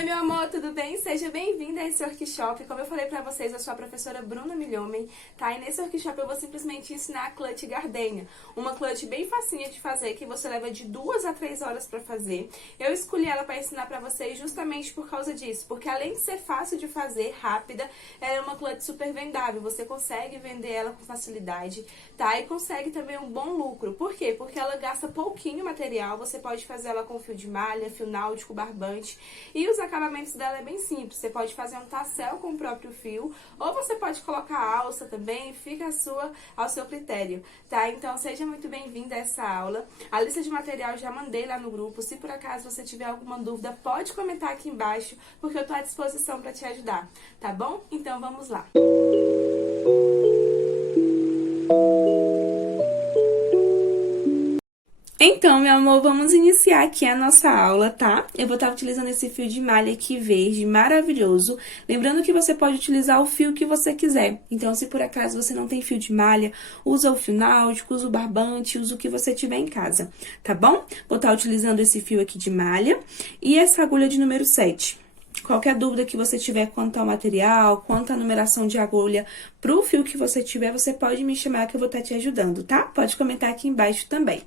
Oi, meu amor, tudo bem? Seja bem-vinda a esse workshop. Como eu falei pra vocês, eu sou a professora Bruna Milhomem, tá? E nesse workshop eu vou simplesmente ensinar a clutch gardenia. Uma clutch bem facinha de fazer, que você leva de 2 a 3 horas pra fazer. Eu escolhi ela pra ensinar pra vocês justamente por causa disso, porque além de ser fácil de fazer, rápida, ela é uma clutch super vendável. Você consegue vender ela com facilidade, tá? E consegue também um bom lucro. Por quê? Porque ela gasta pouquinho material, você pode fazer ela com fio de malha, fio náutico, barbante. E os acabamentos dela é bem simples, você pode fazer um tassel com o próprio fio, ou você pode colocar alça também, fica ao seu critério, tá? Então seja muito bem-vinda a essa aula. A lista de material já mandei lá no grupo, se por acaso você tiver alguma dúvida, pode comentar aqui embaixo, porque eu tô à disposição para te ajudar, tá bom? Então vamos lá! Então, meu amor, vamos iniciar aqui a nossa aula, tá? Eu vou estar utilizando esse fio de malha aqui verde, maravilhoso. Lembrando que você pode utilizar o fio que você quiser. Então, se por acaso você não tem fio de malha, usa o fio náutico, usa o barbante, usa o que você tiver em casa, tá bom? Vou estar utilizando esse fio aqui de malha e essa agulha de número 7. Qualquer dúvida que você tiver quanto ao material, quanto à numeração de agulha pro fio que você tiver, você pode me chamar que eu vou estar te ajudando, tá? Pode comentar aqui embaixo também.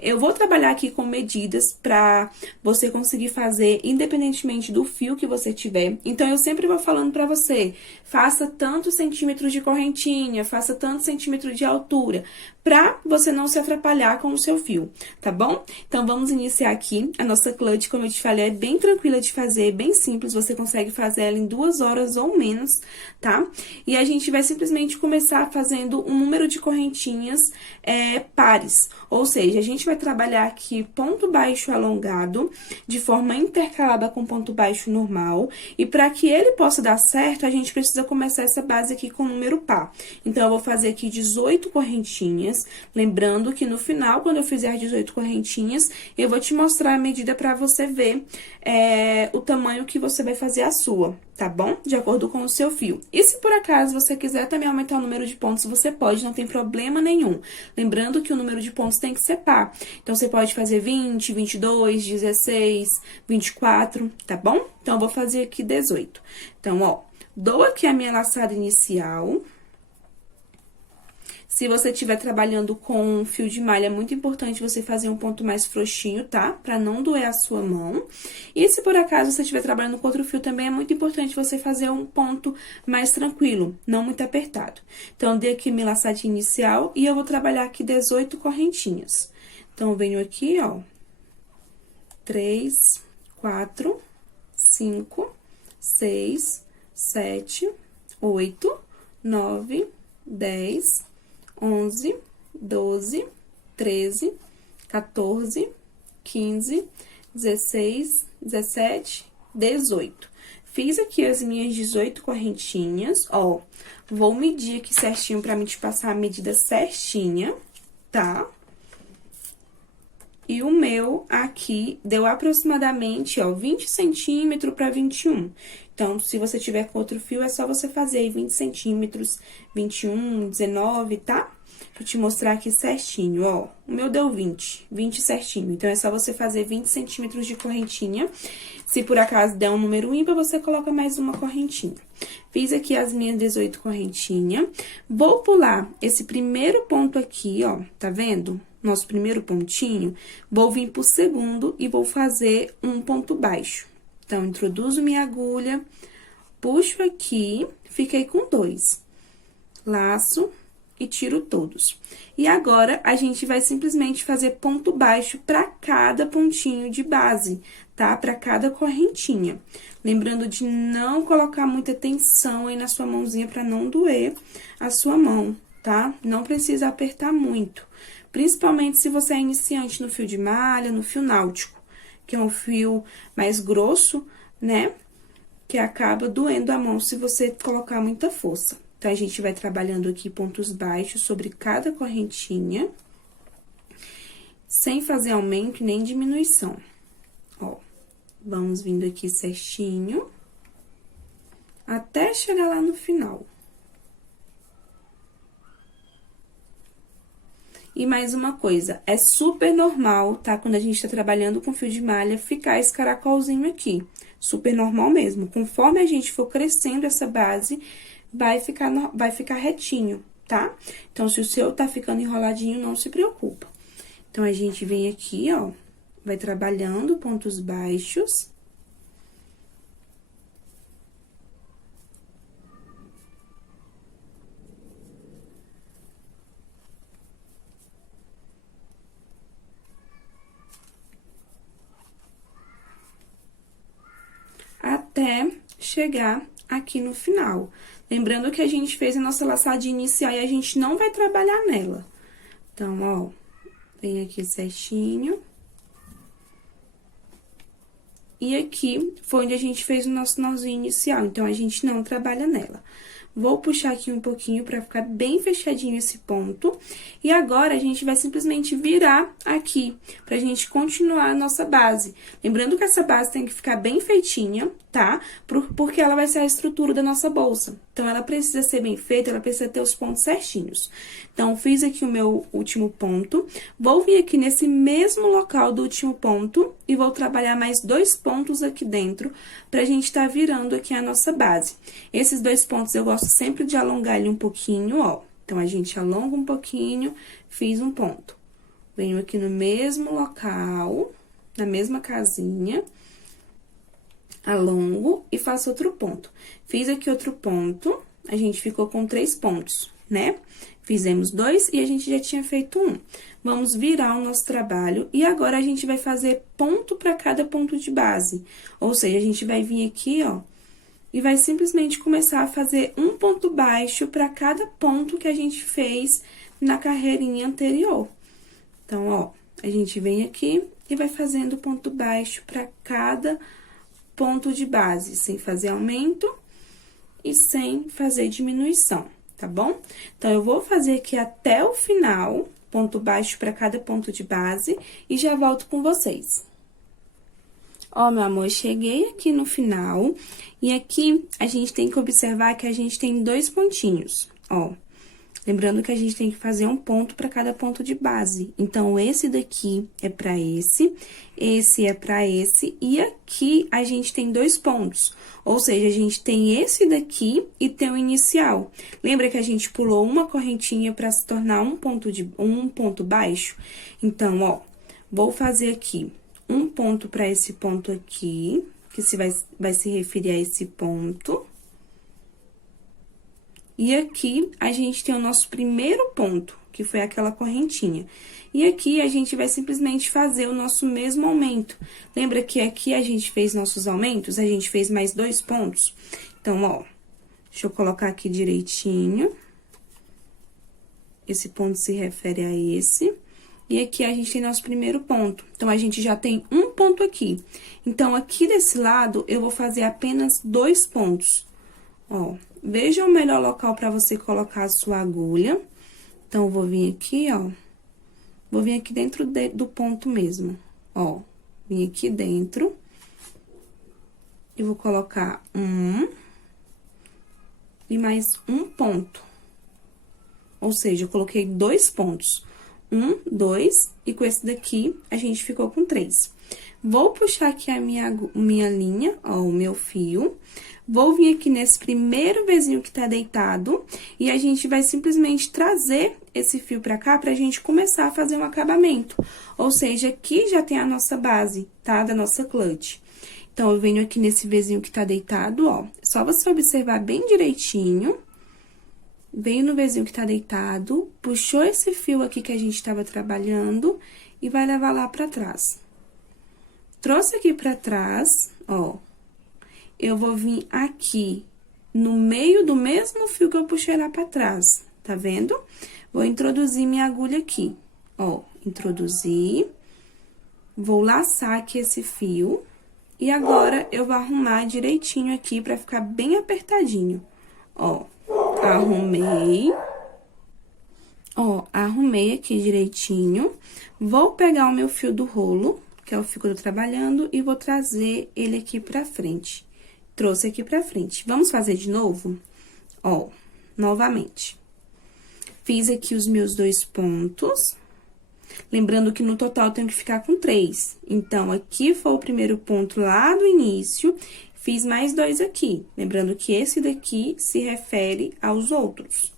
Eu vou trabalhar aqui com medidas pra você conseguir fazer independentemente do fio que você tiver. Então, eu sempre vou falando pra você, faça tantos centímetros de correntinha, faça tantos centímetros de altura, pra você não se atrapalhar com o seu fio, tá bom? Então, vamos iniciar aqui. A nossa clutch, como eu te falei, é bem tranquila de fazer, bem simples, você consegue fazer ela em 2 horas ou menos, tá? E a gente vai simplesmente começar fazendo um número de correntinhas pares, ou seja, a gente vai trabalhar aqui ponto baixo alongado, de forma intercalada com ponto baixo normal, e para que ele possa dar certo, a gente precisa começar essa base aqui com número par. Então, eu vou fazer aqui 18 correntinhas, lembrando que no final, quando eu fizer 18 correntinhas, eu vou te mostrar a medida para você ver o tamanho que você vai fazer a sua, tá bom? De acordo com o seu fio. E se por acaso você quiser também aumentar o número de pontos, você pode, não tem problema nenhum. Lembrando que o número de pontos tem que ser par. Então, você pode fazer 20, 22, 16, 24, tá bom? Então, eu vou fazer aqui 18. Então, ó, dou aqui a minha laçada inicial. Se você estiver trabalhando com fio de malha, é muito importante você fazer um ponto mais frouxinho, tá? Pra não doer a sua mão. E se por acaso você estiver trabalhando com outro fio também, é muito importante você fazer um ponto mais tranquilo, não muito apertado. Então, eu dei aqui minha laçadinha inicial e eu vou trabalhar aqui 18 correntinhas. Então, eu venho aqui, ó, 3, 4, 5, 6, 7, 8, 9, 10, 11, 12, 13, 14, 15, 16, 17, 18. Fiz aqui as minhas 18 correntinhas, ó. Vou medir aqui certinho pra mim te passar a medida certinha, tá? E o meu aqui deu aproximadamente, ó, 20 centímetros para 21. Então, se você tiver com outro fio, é só você fazer aí 20 centímetros, 21, 19, tá? Pra te mostrar aqui certinho, ó. O meu deu 20 certinho. Então, é só você fazer 20 centímetros de correntinha. Se por acaso der um número ímpar, você coloca mais uma correntinha. Fiz aqui as minhas 18 correntinhas. Vou pular esse primeiro ponto aqui, ó, tá vendo? Nosso primeiro pontinho, vou vir pro segundo e vou fazer um ponto baixo. Então, introduzo minha agulha, puxo aqui, fiquei com 2. Laço e tiro todos. E agora, a gente vai simplesmente fazer ponto baixo para cada pontinho de base, tá? Para cada correntinha. Lembrando de não colocar muita tensão aí na sua mãozinha para não doer a sua mão, tá? Não precisa apertar muito. Principalmente se você é iniciante no fio de malha, no fio náutico, que é um fio mais grosso, né? Que acaba doendo a mão se você colocar muita força. Então, a gente vai trabalhando aqui pontos baixos sobre cada correntinha, sem fazer aumento nem diminuição. Ó, vamos vindo aqui certinho, até chegar lá no final. E mais uma coisa, é super normal, tá? Quando a gente tá trabalhando com fio de malha, ficar esse caracolzinho aqui. Super normal mesmo. Conforme a gente for crescendo essa base, vai ficar retinho, tá? Então, se o seu tá ficando enroladinho, não se preocupa. Então, a gente vem aqui, ó, vai trabalhando pontos baixos. Até chegar aqui no final. Lembrando que a gente fez a nossa laçadinha inicial e a gente não vai trabalhar nela. Então, ó, vem aqui certinho. E aqui foi onde a gente fez o nosso nozinho inicial, então, a gente não trabalha nela. Vou puxar aqui um pouquinho pra ficar bem fechadinho esse ponto. E agora, a gente vai simplesmente virar aqui, pra gente continuar a nossa base. Lembrando que essa base tem que ficar bem feitinha, tá? Porque ela vai ser a estrutura da nossa bolsa. Então, ela precisa ser bem feita, ela precisa ter os pontos certinhos. Então, fiz aqui o meu último ponto. Vou vir aqui nesse mesmo local do último ponto e vou trabalhar mais 2 pontos aqui dentro pra gente tá virando aqui a nossa base. Esses 2 pontos eu gosto sempre de alongar ele um pouquinho, ó. Então, a gente alonga um pouquinho, fiz um ponto. Venho aqui no mesmo local, na mesma casinha, alongo e faço outro ponto. Fiz aqui outro ponto, a gente ficou com 3 pontos, né? Fizemos 2 e a gente já tinha feito 1. Vamos virar o nosso trabalho e agora a gente vai fazer ponto para cada ponto de base. Ou seja, a gente vai vir aqui, ó, e vai simplesmente começar a fazer um ponto baixo para cada ponto que a gente fez na carreirinha anterior. Então, ó, a gente vem aqui e vai fazendo ponto baixo para cada ponto de base, sem fazer aumento e sem fazer diminuição, tá bom? Então, eu vou fazer aqui até o final, ponto baixo para cada ponto de base, e já volto com vocês. Ó, meu amor, cheguei aqui no final, e aqui a gente tem que observar que a gente tem 2 pontinhos, ó. Lembrando que a gente tem que fazer um ponto para cada ponto de base. Então, esse daqui é para esse é para esse, e aqui a gente tem 2 pontos. Ou seja, a gente tem esse daqui e tem o inicial. Lembra que a gente pulou uma correntinha para se tornar um ponto baixo? Então, ó, vou fazer aqui um ponto para esse ponto aqui, que vai se referir a esse ponto. E aqui, a gente tem o nosso primeiro ponto, que foi aquela correntinha. E aqui, a gente vai simplesmente fazer o nosso mesmo aumento. Lembra que aqui a gente fez nossos aumentos? A gente fez mais 2 pontos? Então, ó, deixa eu colocar aqui direitinho. Esse ponto se refere a esse. E aqui, a gente tem nosso primeiro ponto. Então, a gente já tem um ponto aqui. Então, aqui desse lado, eu vou fazer apenas 2 pontos. Ó, veja o melhor local para você colocar a sua agulha. Então, eu vou vir aqui, ó. Vou vir aqui dentro do ponto mesmo, ó. Vim aqui dentro. E vou colocar e mais um ponto. Ou seja, eu coloquei 2 pontos. 1, 2, e com esse daqui, a gente ficou com 3. Vou puxar aqui a minha linha, ó, o meu fio. Vou vir aqui nesse primeiro vizinho que tá deitado, e a gente vai simplesmente trazer esse fio pra cá pra gente começar a fazer um acabamento. Ou seja, aqui já tem a nossa base, tá? Da nossa clutch. Então, eu venho aqui nesse vizinho que tá deitado, ó. Só você observar bem direitinho. Venho no vizinho que tá deitado, puxou esse fio aqui que a gente tava trabalhando e vai levar lá pra trás. Trouxe aqui pra trás, ó. Eu vou vir aqui no meio do mesmo fio que eu puxei lá pra trás, tá vendo? Vou introduzir minha agulha aqui, ó. Introduzir, vou laçar aqui esse fio. E agora, eu vou arrumar direitinho aqui pra ficar bem apertadinho, ó. Arrumei. Ó, arrumei aqui direitinho. Vou pegar o meu fio do rolo, que é o fio que eu tô trabalhando, e vou trazer ele aqui pra frente. Trouxe aqui pra frente. Vamos fazer de novo? Ó, novamente. Fiz aqui os meus 2 pontos. Lembrando que no total eu tenho que ficar com 3. Então, aqui foi o primeiro ponto lá do início, fiz mais 2 aqui. Lembrando que esse daqui se refere aos outros.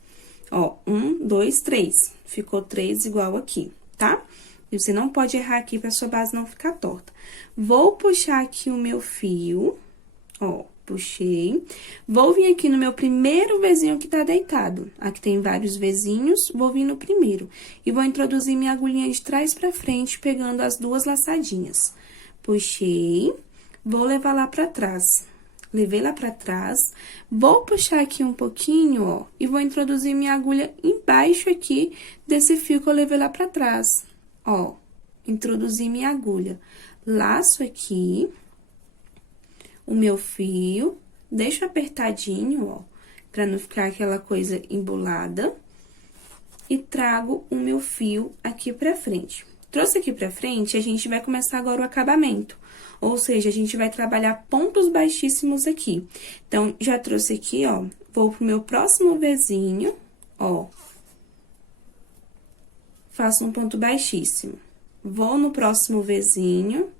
Ó, 1, 2, 3. Ficou 3 igual aqui, tá? E você não pode errar aqui pra sua base não ficar torta. Vou puxar aqui o meu fio, ó, puxei. Vou vir aqui no meu primeiro Vzinho que tá deitado. Aqui tem vários Vzinhos, vou vir no primeiro. E vou introduzir minha agulhinha de trás pra frente, pegando as duas laçadinhas. Puxei, vou levar lá pra trás. Levei lá pra trás, vou puxar aqui um pouquinho, ó, e vou introduzir minha agulha embaixo aqui desse fio que eu levei lá pra trás. Ó, introduzi minha agulha. Laço aqui o meu fio, deixo apertadinho, ó, pra não ficar aquela coisa embolada. E trago o meu fio aqui pra frente. Trouxe aqui pra frente, a gente vai começar agora o acabamento. Ou seja, a gente vai trabalhar pontos baixíssimos aqui. Então, já trouxe aqui, ó, vou pro meu próximo Vzinho, ó. Faço um ponto baixíssimo. Vou no próximo Vzinho,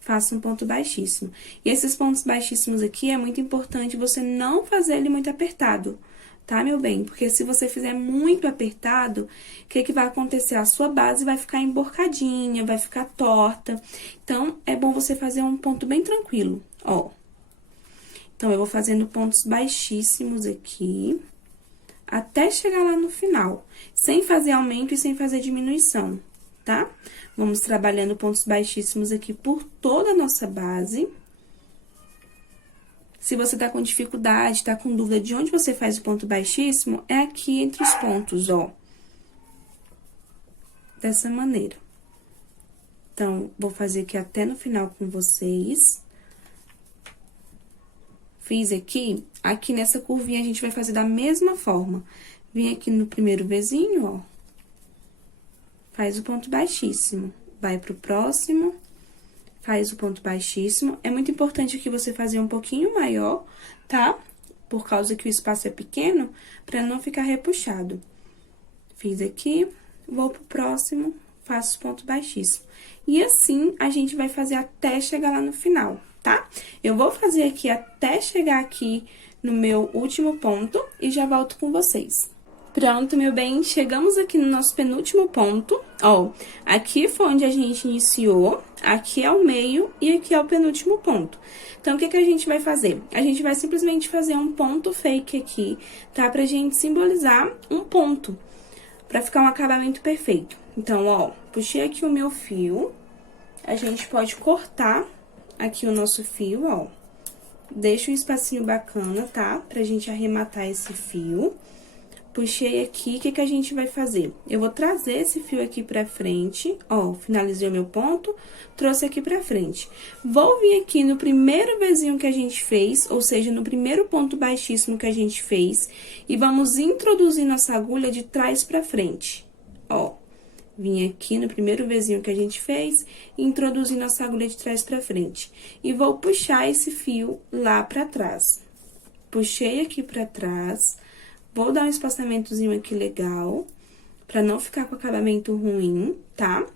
faço um ponto baixíssimo. E esses pontos baixíssimos aqui, é muito importante você não fazer ele muito apertado, tá, meu bem? Porque se você fizer muito apertado, o que vai acontecer? A sua base vai ficar emborcadinha, vai ficar torta. Então, é bom você fazer um ponto bem tranquilo, ó. Então, eu vou fazendo pontos baixíssimos aqui, até chegar lá no final, sem fazer aumento e sem fazer diminuição, tá? Vamos trabalhando pontos baixíssimos aqui por toda a nossa base. Se você tá com dificuldade, tá com dúvida de onde você faz o ponto baixíssimo, é aqui entre os pontos, ó. Dessa maneira. Então, vou fazer aqui até no final com vocês. Fiz aqui, aqui nessa curvinha a gente vai fazer da mesma forma. Vim aqui no primeiro Vzinho, ó. Faz o ponto baixíssimo. Vai pro próximo. Faz o ponto baixíssimo. É muito importante aqui você fazer um pouquinho maior, tá? Por causa que o espaço é pequeno, pra não ficar repuxado. Fiz aqui, vou pro próximo, faço o ponto baixíssimo. E assim, a gente vai fazer até chegar lá no final, tá? Eu vou fazer aqui até chegar aqui no meu último ponto e já volto com vocês. Pronto, meu bem, chegamos aqui no nosso penúltimo ponto, ó, aqui foi onde a gente iniciou, aqui é o meio e aqui é o penúltimo ponto. Então, o que que a gente vai fazer? A gente vai simplesmente fazer um ponto fake aqui, tá? Pra gente simbolizar um ponto, pra ficar um acabamento perfeito. Então, ó, puxei aqui o meu fio, a gente pode cortar aqui o nosso fio, ó, deixa um espacinho bacana, tá? Pra gente arrematar esse fio. Puxei aqui, o que que a gente vai fazer? Eu vou trazer esse fio aqui pra frente, ó, finalizei o meu ponto, trouxe aqui pra frente. Vou vir aqui no primeiro Vzinho que a gente fez, ou seja, no primeiro ponto baixíssimo que a gente fez, e vamos introduzir nossa agulha de trás pra frente, ó. Vim aqui no primeiro Vzinho que a gente fez, e introduzi nossa agulha de trás pra frente. E vou puxar esse fio lá pra trás. Puxei aqui pra trás. Vou dar um espaçamentozinho aqui legal, pra não ficar com acabamento ruim, tá?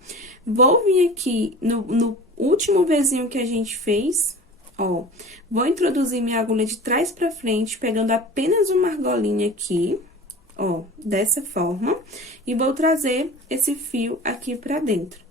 Vou vir aqui no último Vzinho que a gente fez, ó. Vou introduzir minha agulha de trás pra frente, pegando apenas uma argolinha aqui, ó, dessa forma. E vou trazer esse fio aqui pra dentro.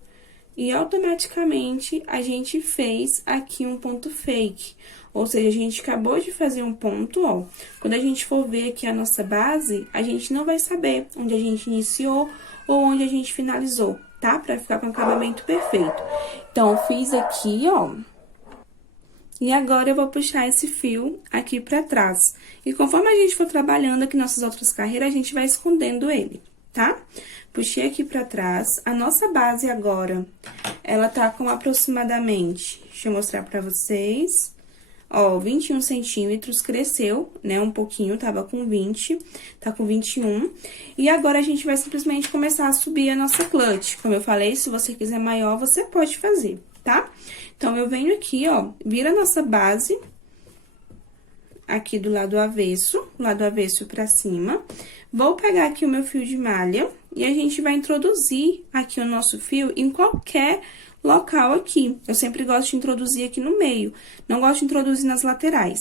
E automaticamente, a gente fez aqui um ponto fake. Ou seja, a gente acabou de fazer um ponto, ó. Quando a gente for ver aqui a nossa base, a gente não vai saber onde a gente iniciou ou onde a gente finalizou, tá? Pra ficar com o acabamento perfeito. Então, fiz aqui, ó. E agora, eu vou puxar esse fio aqui pra trás. E conforme a gente for trabalhando aqui nossas outras carreiras, a gente vai escondendo ele, tá? Puxei aqui pra trás. A nossa base agora, ela tá com aproximadamente, deixa eu mostrar pra vocês, ó, 21 centímetros, cresceu, né, um pouquinho, tava com 20, tá com 21. E agora, a gente vai simplesmente começar a subir a nossa clutch. Como eu falei, se você quiser maior, você pode fazer, tá? Então, eu venho aqui, ó, vira a nossa base aqui do lado avesso pra cima. Vou pegar aqui o meu fio de malha e a gente vai introduzir aqui o nosso fio em qualquer local aqui. Eu sempre gosto de introduzir aqui no meio, não gosto de introduzir nas laterais,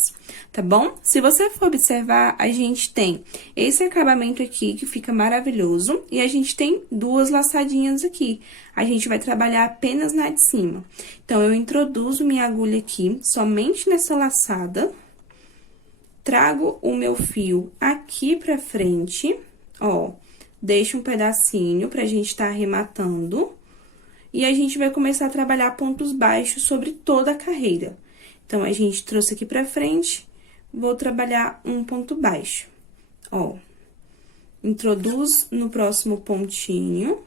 tá bom? Se você for observar, a gente tem esse acabamento aqui, que fica maravilhoso, e a gente tem duas laçadinhas aqui. A gente vai trabalhar apenas na de cima. Então, eu introduzo minha agulha aqui, somente nessa laçada, trago o meu fio aqui pra frente, ó, deixo um pedacinho pra gente tá arrematando. E a gente vai começar a trabalhar pontos baixos sobre toda a carreira. Então, a gente trouxe aqui pra frente, vou trabalhar um ponto baixo. Ó, introduz no próximo pontinho,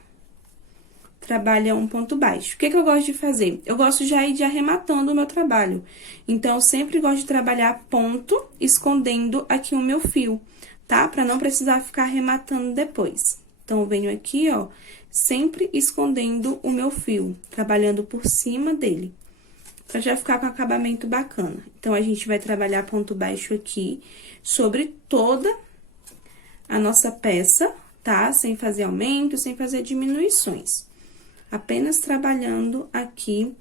trabalha um ponto baixo. O que eu gosto de fazer? Eu gosto já de ir arrematando o meu trabalho. Então, eu sempre gosto de trabalhar ponto, escondendo aqui o meu fio, tá? Pra não precisar ficar arrematando depois. Então, eu venho aqui, ó, sempre escondendo o meu fio, trabalhando por cima dele, pra já ficar com acabamento bacana. Então, a gente vai trabalhar ponto baixo aqui sobre toda a nossa peça, tá? Sem fazer aumento, sem fazer diminuições. Apenas trabalhando aqui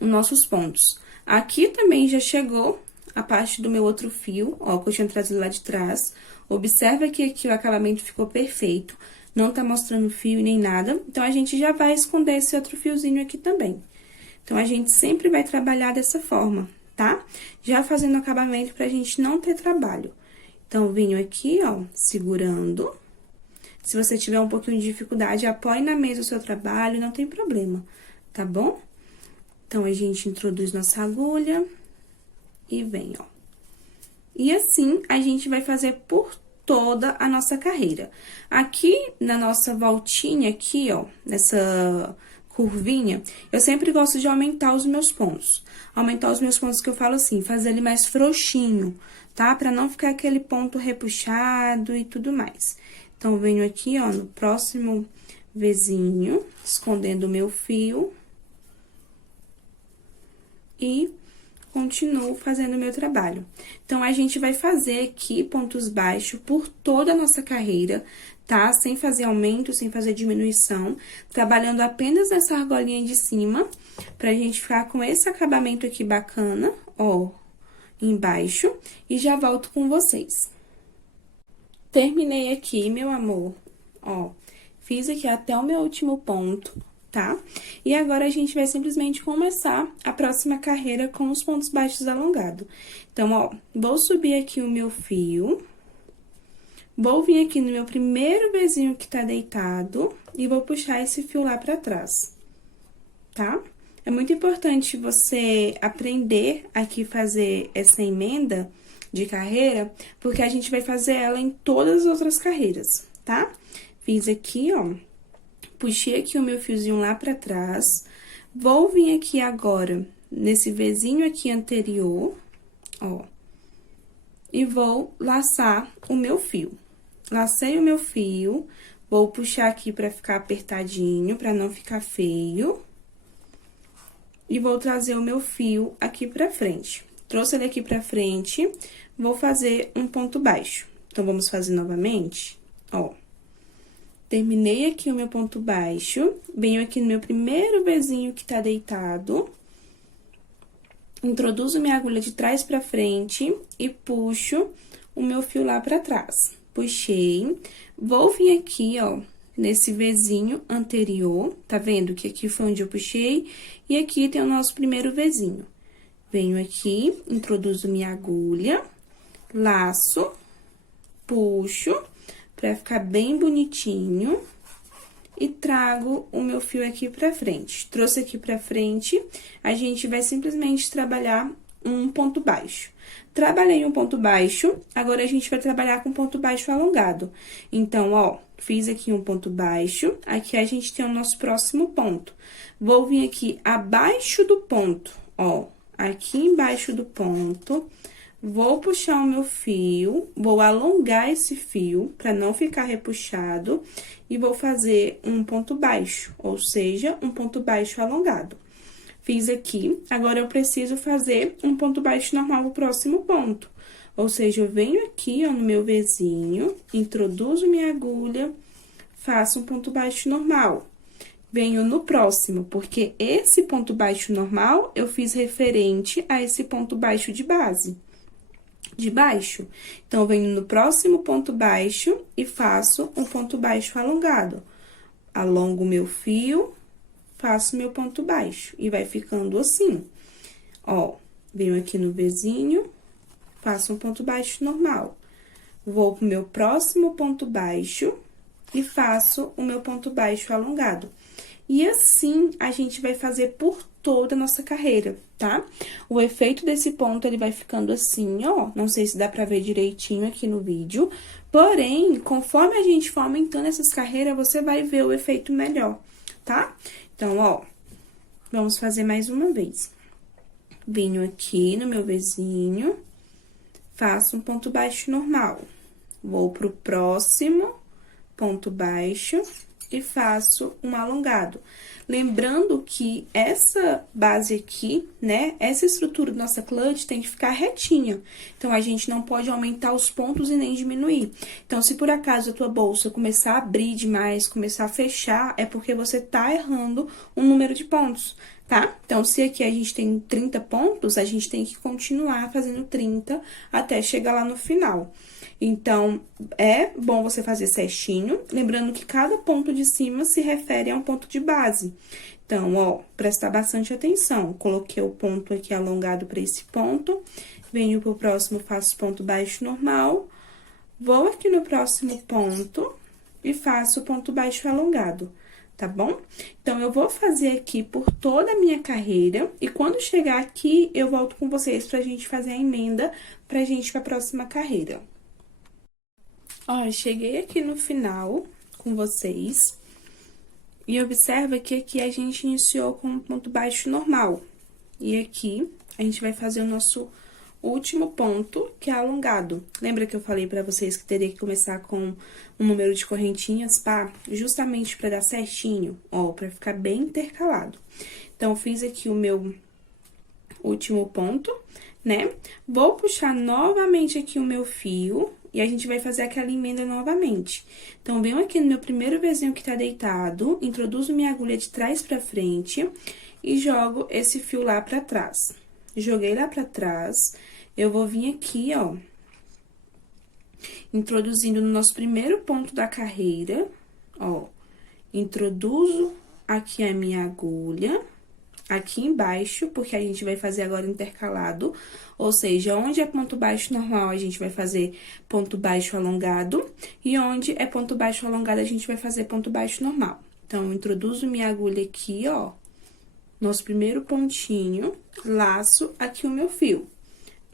os nossos pontos. Aqui também já chegou a parte do meu outro fio, ó, que eu tinha trazido lá de trás. Observa que aqui o acabamento ficou perfeito, não tá mostrando fio nem nada. Então, a gente já vai esconder esse outro fiozinho aqui também. Então, a gente sempre vai trabalhar dessa forma, tá? Já fazendo acabamento pra gente não ter trabalho. Então, venho aqui, ó, segurando. Se você tiver um pouquinho de dificuldade, apoie na mesa o seu trabalho, não tem problema, tá bom? Então, a gente introduz nossa agulha e vem, ó. E assim, a gente vai fazer por toda a nossa carreira. Aqui, na nossa voltinha aqui, ó, nessa curvinha, eu sempre gosto de aumentar os meus pontos. Aumentar os meus pontos que eu falo assim, fazer ele mais frouxinho, tá? Pra não ficar aquele ponto repuxado e tudo mais. Então, eu venho aqui, ó, no próximo Vzinho, escondendo o meu fio. E continuo fazendo o meu trabalho. Então, a gente vai fazer aqui pontos baixos por toda a nossa carreira, tá? Sem fazer aumento, sem fazer diminuição, trabalhando apenas nessa argolinha de cima, pra gente ficar com esse acabamento aqui bacana, ó, embaixo, e já volto com vocês. Terminei aqui, meu amor, ó, fiz aqui até o meu último ponto, tá? E agora, a gente vai simplesmente começar a próxima carreira com os pontos baixos alongados. Então, ó, vou subir aqui o meu fio, vou vir aqui no meu primeiro Vzinho que tá deitado e vou puxar esse fio lá pra trás, tá? É muito importante você aprender aqui fazer essa emenda de carreira, porque a gente vai fazer ela em todas as outras carreiras, tá? Fiz aqui, ó, puxei aqui o meu fiozinho lá pra trás, vou vir aqui agora, nesse Vzinho aqui anterior, ó, e vou laçar o meu fio. Lacei o meu fio, vou puxar aqui pra ficar apertadinho, pra não ficar feio, e vou trazer o meu fio aqui pra frente. Trouxe ele aqui pra frente, vou fazer um ponto baixo. Então, vamos fazer novamente, ó. Terminei aqui o meu ponto baixo, venho aqui no meu primeiro Vzinho que tá deitado, introduzo minha agulha de trás pra frente e puxo o meu fio lá pra trás. Puxei, vou vir aqui, ó, nesse Vzinho anterior, tá vendo que aqui foi onde eu puxei, e aqui tem o nosso primeiro Vzinho. Venho aqui, introduzo minha agulha, laço, puxo, pra ficar bem bonitinho, e trago o meu fio aqui pra frente. Trouxe aqui pra frente, a gente vai simplesmente trabalhar um ponto baixo. Trabalhei um ponto baixo, agora a gente vai trabalhar com ponto baixo alongado. Então, ó, fiz aqui um ponto baixo, aqui a gente tem o nosso próximo ponto. Vou vir aqui abaixo do ponto, ó, aqui embaixo do ponto, vou puxar o meu fio, vou alongar esse fio pra não ficar repuxado e vou fazer um ponto baixo, ou seja, um ponto baixo alongado. Fiz aqui, agora eu preciso fazer um ponto baixo normal no próximo ponto. Ou seja, eu venho aqui, ó, no meu Vzinho, introduzo minha agulha, faço um ponto baixo normal. Venho no próximo, porque esse ponto baixo normal eu fiz referente a esse ponto baixo de base, de baixo. Então, eu venho no próximo ponto baixo e faço um ponto baixo alongado. Alongo o meu fio, faço meu ponto baixo e vai ficando assim. Ó, venho aqui no Vzinho, faço um ponto baixo normal. Vou pro meu próximo ponto baixo e faço o meu ponto baixo alongado. E assim, a gente vai fazer por toda a nossa carreira, tá? O efeito desse ponto, ele vai ficando assim, ó. Não sei se dá pra ver direitinho aqui no vídeo. Porém, conforme a gente for aumentando essas carreiras, você vai ver o efeito melhor, tá? Então, ó, vamos fazer mais uma vez. Venho aqui no meu Vzinho, faço um ponto baixo normal. Vou pro próximo ponto baixo e faço um alongado. Lembrando que essa base aqui, né, essa estrutura da nossa clutch tem que ficar retinha. Então, a gente não pode aumentar os pontos e nem diminuir. Então, se por acaso a tua bolsa começar a abrir demais, começar a fechar, é porque você tá errando o número de pontos, tá? Então, se aqui a gente tem 30 pontos, a gente tem que continuar fazendo 30 até chegar lá no final. Então, é bom você fazer certinho, lembrando que cada ponto de cima se refere a um ponto de base. Então, ó, prestar bastante atenção. Coloquei o ponto aqui alongado para esse ponto, venho pro próximo, faço ponto baixo normal, vou aqui no próximo ponto e faço ponto baixo alongado, tá bom? Então, eu vou fazer aqui por toda a minha carreira e quando chegar aqui, eu volto com vocês pra gente fazer a emenda pra gente ir pra próxima carreira. Ó, cheguei aqui no final com vocês. E observa que aqui a gente iniciou com um ponto baixo normal. E aqui, a gente vai fazer o nosso último ponto, que é alongado. Lembra que eu falei pra vocês que teria que começar com um número de correntinhas, pá? Justamente pra dar certinho, ó, pra ficar bem intercalado. Então, fiz aqui o meu último ponto, né? Vou puxar novamente aqui o meu fio e a gente vai fazer aquela emenda novamente. Então, venho aqui no meu primeiro Vzinho que tá deitado, introduzo minha agulha de trás pra frente e jogo esse fio lá pra trás. Joguei lá pra trás, eu vou vir aqui, ó, introduzindo no nosso primeiro ponto da carreira, ó, introduzo aqui a minha agulha, aqui embaixo, porque a gente vai fazer agora intercalado, ou seja, onde é ponto baixo normal, a gente vai fazer ponto baixo alongado, e onde é ponto baixo alongado, a gente vai fazer ponto baixo normal. Então, eu introduzo minha agulha aqui, ó, nosso primeiro pontinho, laço aqui o meu fio.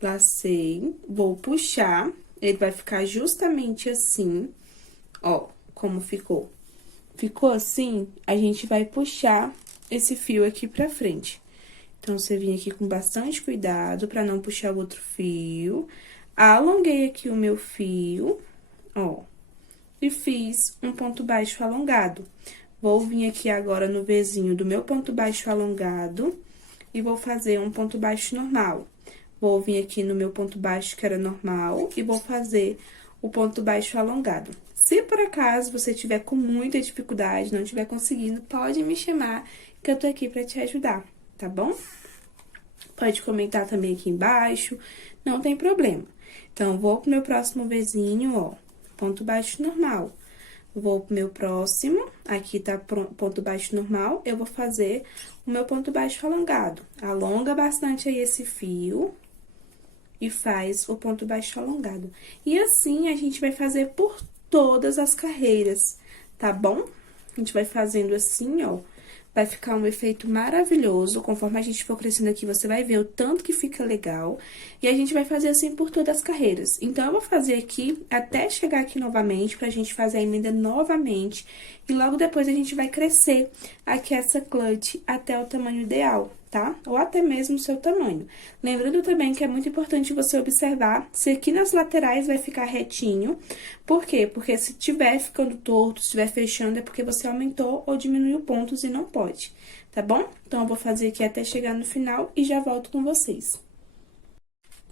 Lacei, vou puxar, ele vai ficar justamente assim, ó, como ficou. Ficou assim, a gente vai puxar esse fio aqui pra frente. Então, você vem aqui com bastante cuidado pra não puxar o outro fio. Alonguei aqui o meu fio, ó, e fiz um ponto baixo alongado. Vou vir aqui agora no Vzinho do meu ponto baixo alongado e vou fazer um ponto baixo normal. Vou vir aqui no meu ponto baixo, que era normal, e vou fazer o ponto baixo alongado. Se por acaso você tiver com muita dificuldade, não estiver conseguindo, pode me chamar, que eu tô aqui pra te ajudar, tá bom? Pode comentar também aqui embaixo, não tem problema. Então, vou pro meu próximo Vzinho, ó, ponto baixo normal. Vou pro meu próximo, aqui tá ponto baixo normal, eu vou fazer o meu ponto baixo alongado. Alonga bastante aí esse fio e faz o ponto baixo alongado. E assim, a gente vai fazer por todas as carreiras, tá bom? A gente vai fazendo assim, ó, vai ficar um efeito maravilhoso. Conforme a gente for crescendo aqui, você vai ver o tanto que fica legal. E a gente vai fazer assim por todas as carreiras. Então, eu vou fazer aqui até chegar aqui novamente, pra gente fazer a emenda novamente. E logo depois a gente vai crescer aqui essa clutch até o tamanho ideal, tá? Ou até mesmo o seu tamanho. Lembrando também que é muito importante você observar se aqui nas laterais vai ficar retinho. Por quê? Porque se tiver ficando torto, se estiver fechando, é porque você aumentou ou diminuiu pontos e não pode, tá bom? Então, eu vou fazer aqui até chegar no final e já volto com vocês.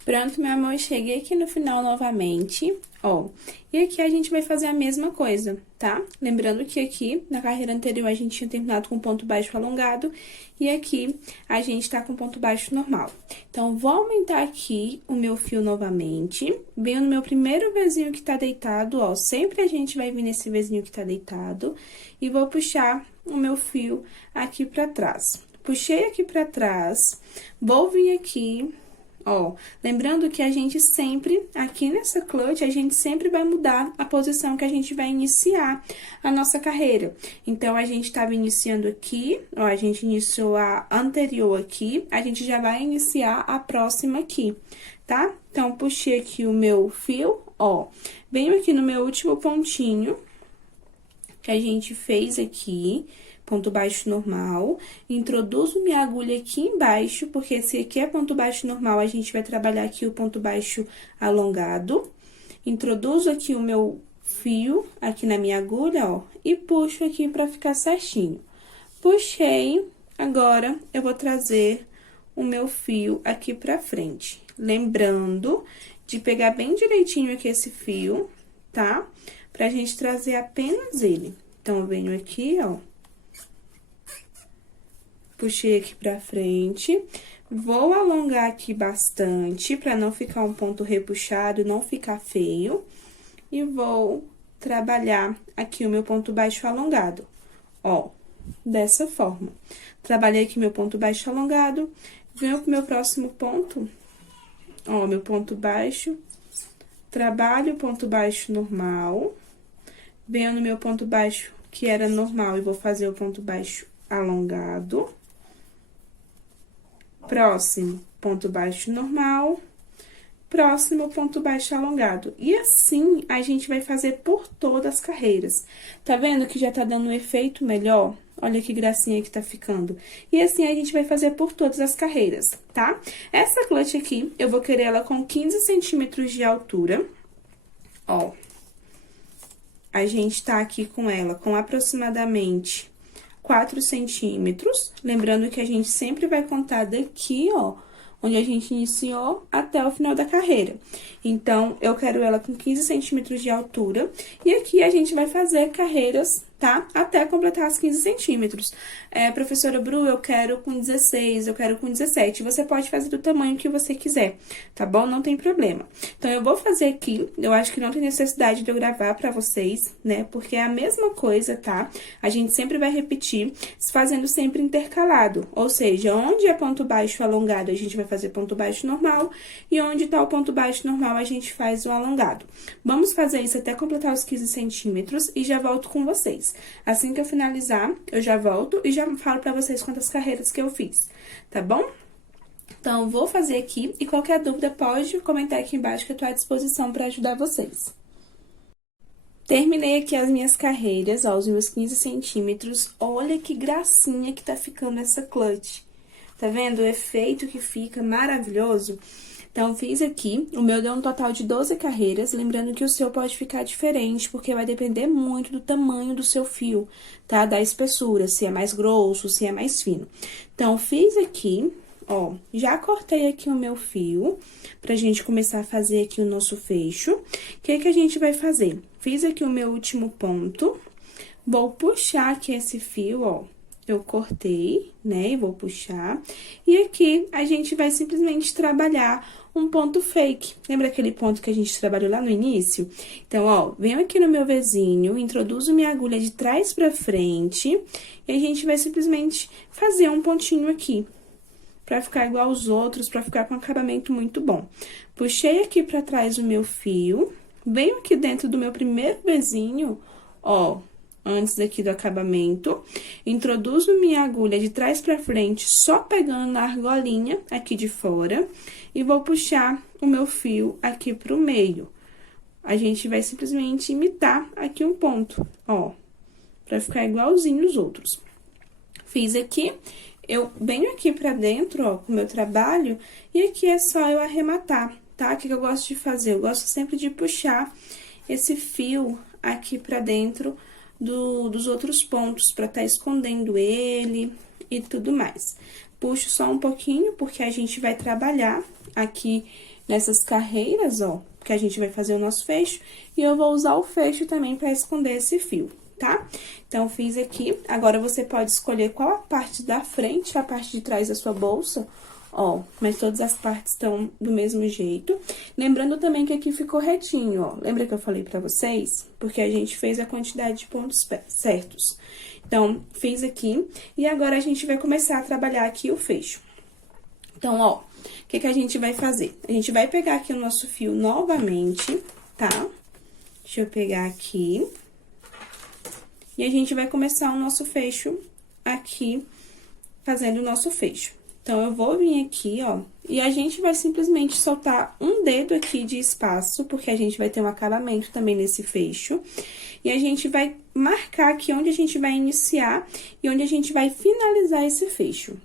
Pronto, meu amor, cheguei aqui no final novamente, ó. E aqui a gente vai fazer a mesma coisa, tá? Lembrando que aqui, na carreira anterior, a gente tinha terminado com ponto baixo alongado, e aqui a gente tá com ponto baixo normal. Então, vou aumentar aqui o meu fio novamente, venho no meu primeiro Vzinho que tá deitado, ó. Sempre a gente vai vir nesse Vzinho que tá deitado, e vou puxar o meu fio aqui pra trás. Puxei aqui pra trás, vou vir aqui... Ó, lembrando que a gente sempre, aqui nessa clutch, a gente sempre vai mudar a posição que a gente vai iniciar a nossa carreira. Então, a gente tava iniciando aqui, ó, a gente iniciou a anterior aqui, a gente já vai iniciar a próxima aqui, tá? Então, puxei aqui o meu fio, ó, venho aqui no meu último pontinho que a gente fez aqui, ponto baixo normal, introduzo minha agulha aqui embaixo, porque esse aqui é ponto baixo normal, a gente vai trabalhar aqui o ponto baixo alongado. Introduzo aqui o meu fio aqui na minha agulha, ó, e puxo aqui pra ficar certinho. Puxei, agora eu vou trazer o meu fio aqui pra frente. Lembrando de pegar bem direitinho aqui esse fio, tá? Pra gente trazer apenas ele. Então, eu venho aqui, ó. Puxei aqui pra frente, vou alongar aqui bastante, pra não ficar um ponto repuxado, não ficar feio. E vou trabalhar aqui o meu ponto baixo alongado, ó, dessa forma. Trabalhei aqui meu ponto baixo alongado, venho pro meu próximo ponto, ó, meu ponto baixo, trabalho o ponto baixo normal, venho no meu ponto baixo que era normal e vou fazer o ponto baixo alongado. Próximo, ponto baixo normal, próximo, ponto baixo alongado. E assim, a gente vai fazer por todas as carreiras. Tá vendo que já tá dando um efeito melhor? Olha que gracinha que tá ficando. E assim, a gente vai fazer por todas as carreiras, tá? Essa clutch aqui, eu vou querer ela com 15 centímetros de altura. Ó, a gente tá aqui com ela com aproximadamente 4 centímetros, lembrando que a gente sempre vai contar daqui, ó, onde a gente iniciou até o final da carreira. Então, eu quero ela com 15 centímetros de altura, e aqui a gente vai fazer carreiras, tá? Até completar as 15 centímetros. Professora Bru, eu quero com 16, eu quero com 17. Você pode fazer do tamanho que você quiser, tá bom? Não tem problema. Então, eu vou fazer aqui, eu acho que não tem necessidade de eu gravar pra vocês, né? Porque é a mesma coisa, tá? A gente sempre vai repetir, fazendo sempre intercalado. Ou seja, onde é ponto baixo alongado, a gente vai fazer ponto baixo normal, e onde tá o ponto baixo normal, a gente faz o alongado. Vamos fazer isso até completar os 15 centímetros e já volto com vocês. Assim que eu finalizar, eu já volto e já falo pra vocês quantas carreiras que eu fiz, tá bom? Então, vou fazer aqui e qualquer dúvida pode comentar aqui embaixo que eu tô à disposição pra ajudar vocês. Terminei aqui as minhas carreiras, ó, os meus 15 centímetros. Olha que gracinha que tá ficando essa clutch. Tá vendo o efeito que fica maravilhoso? Então, fiz aqui, o meu deu um total de 12 carreiras, lembrando que o seu pode ficar diferente, porque vai depender muito do tamanho do seu fio, tá? Da espessura, se é mais grosso, se é mais fino. Então, fiz aqui, ó, já cortei aqui o meu fio, pra gente começar a fazer aqui o nosso fecho. O que que a gente vai fazer? Fiz aqui o meu último ponto, vou puxar aqui esse fio, ó. Eu cortei, né, e vou puxar. E aqui, a gente vai simplesmente trabalhar um ponto fake. Lembra aquele ponto que a gente trabalhou lá no início? Então, ó, venho aqui no meu Vzinho, introduzo minha agulha de trás pra frente, e a gente vai simplesmente fazer um pontinho aqui, pra ficar igual aos outros, pra ficar com um acabamento muito bom. Puxei aqui pra trás o meu fio, venho aqui dentro do meu primeiro Vzinho, ó, antes daqui do acabamento, introduzo minha agulha de trás pra frente, só pegando na argolinha aqui de fora, e vou puxar o meu fio aqui pro meio. A gente vai simplesmente imitar aqui um ponto, ó, pra ficar igualzinho os outros. Fiz aqui, eu venho aqui pra dentro, ó, com o meu trabalho, e aqui é só eu arrematar, tá? O que eu gosto de fazer? Eu gosto sempre de puxar esse fio aqui pra dentro dos outros pontos, pra tá escondendo ele, e tudo mais. Puxo só um pouquinho, porque a gente vai trabalhar aqui nessas carreiras, ó, que a gente vai fazer o nosso fecho, e eu vou usar o fecho também pra esconder esse fio, tá? Então, fiz aqui. Agora, você pode escolher qual a parte da frente, a parte de trás da sua bolsa, ó, mas todas as partes estão do mesmo jeito. Lembrando também que aqui ficou retinho, ó. Lembra que eu falei pra vocês? Porque a gente fez a quantidade de pontos certos. Então, fiz aqui. E agora, a gente vai começar a trabalhar aqui o fecho. Então, ó, o que que a gente vai fazer? A gente vai pegar aqui o nosso fio novamente, tá? Deixa eu pegar aqui. E a gente vai começar o nosso fecho aqui, fazendo o nosso fecho. Então, eu vou vir aqui, ó, e a gente vai simplesmente soltar um dedo aqui de espaço, porque a gente vai ter um acabamento também nesse fecho. E a gente vai marcar aqui onde a gente vai iniciar e onde a gente vai finalizar esse fecho.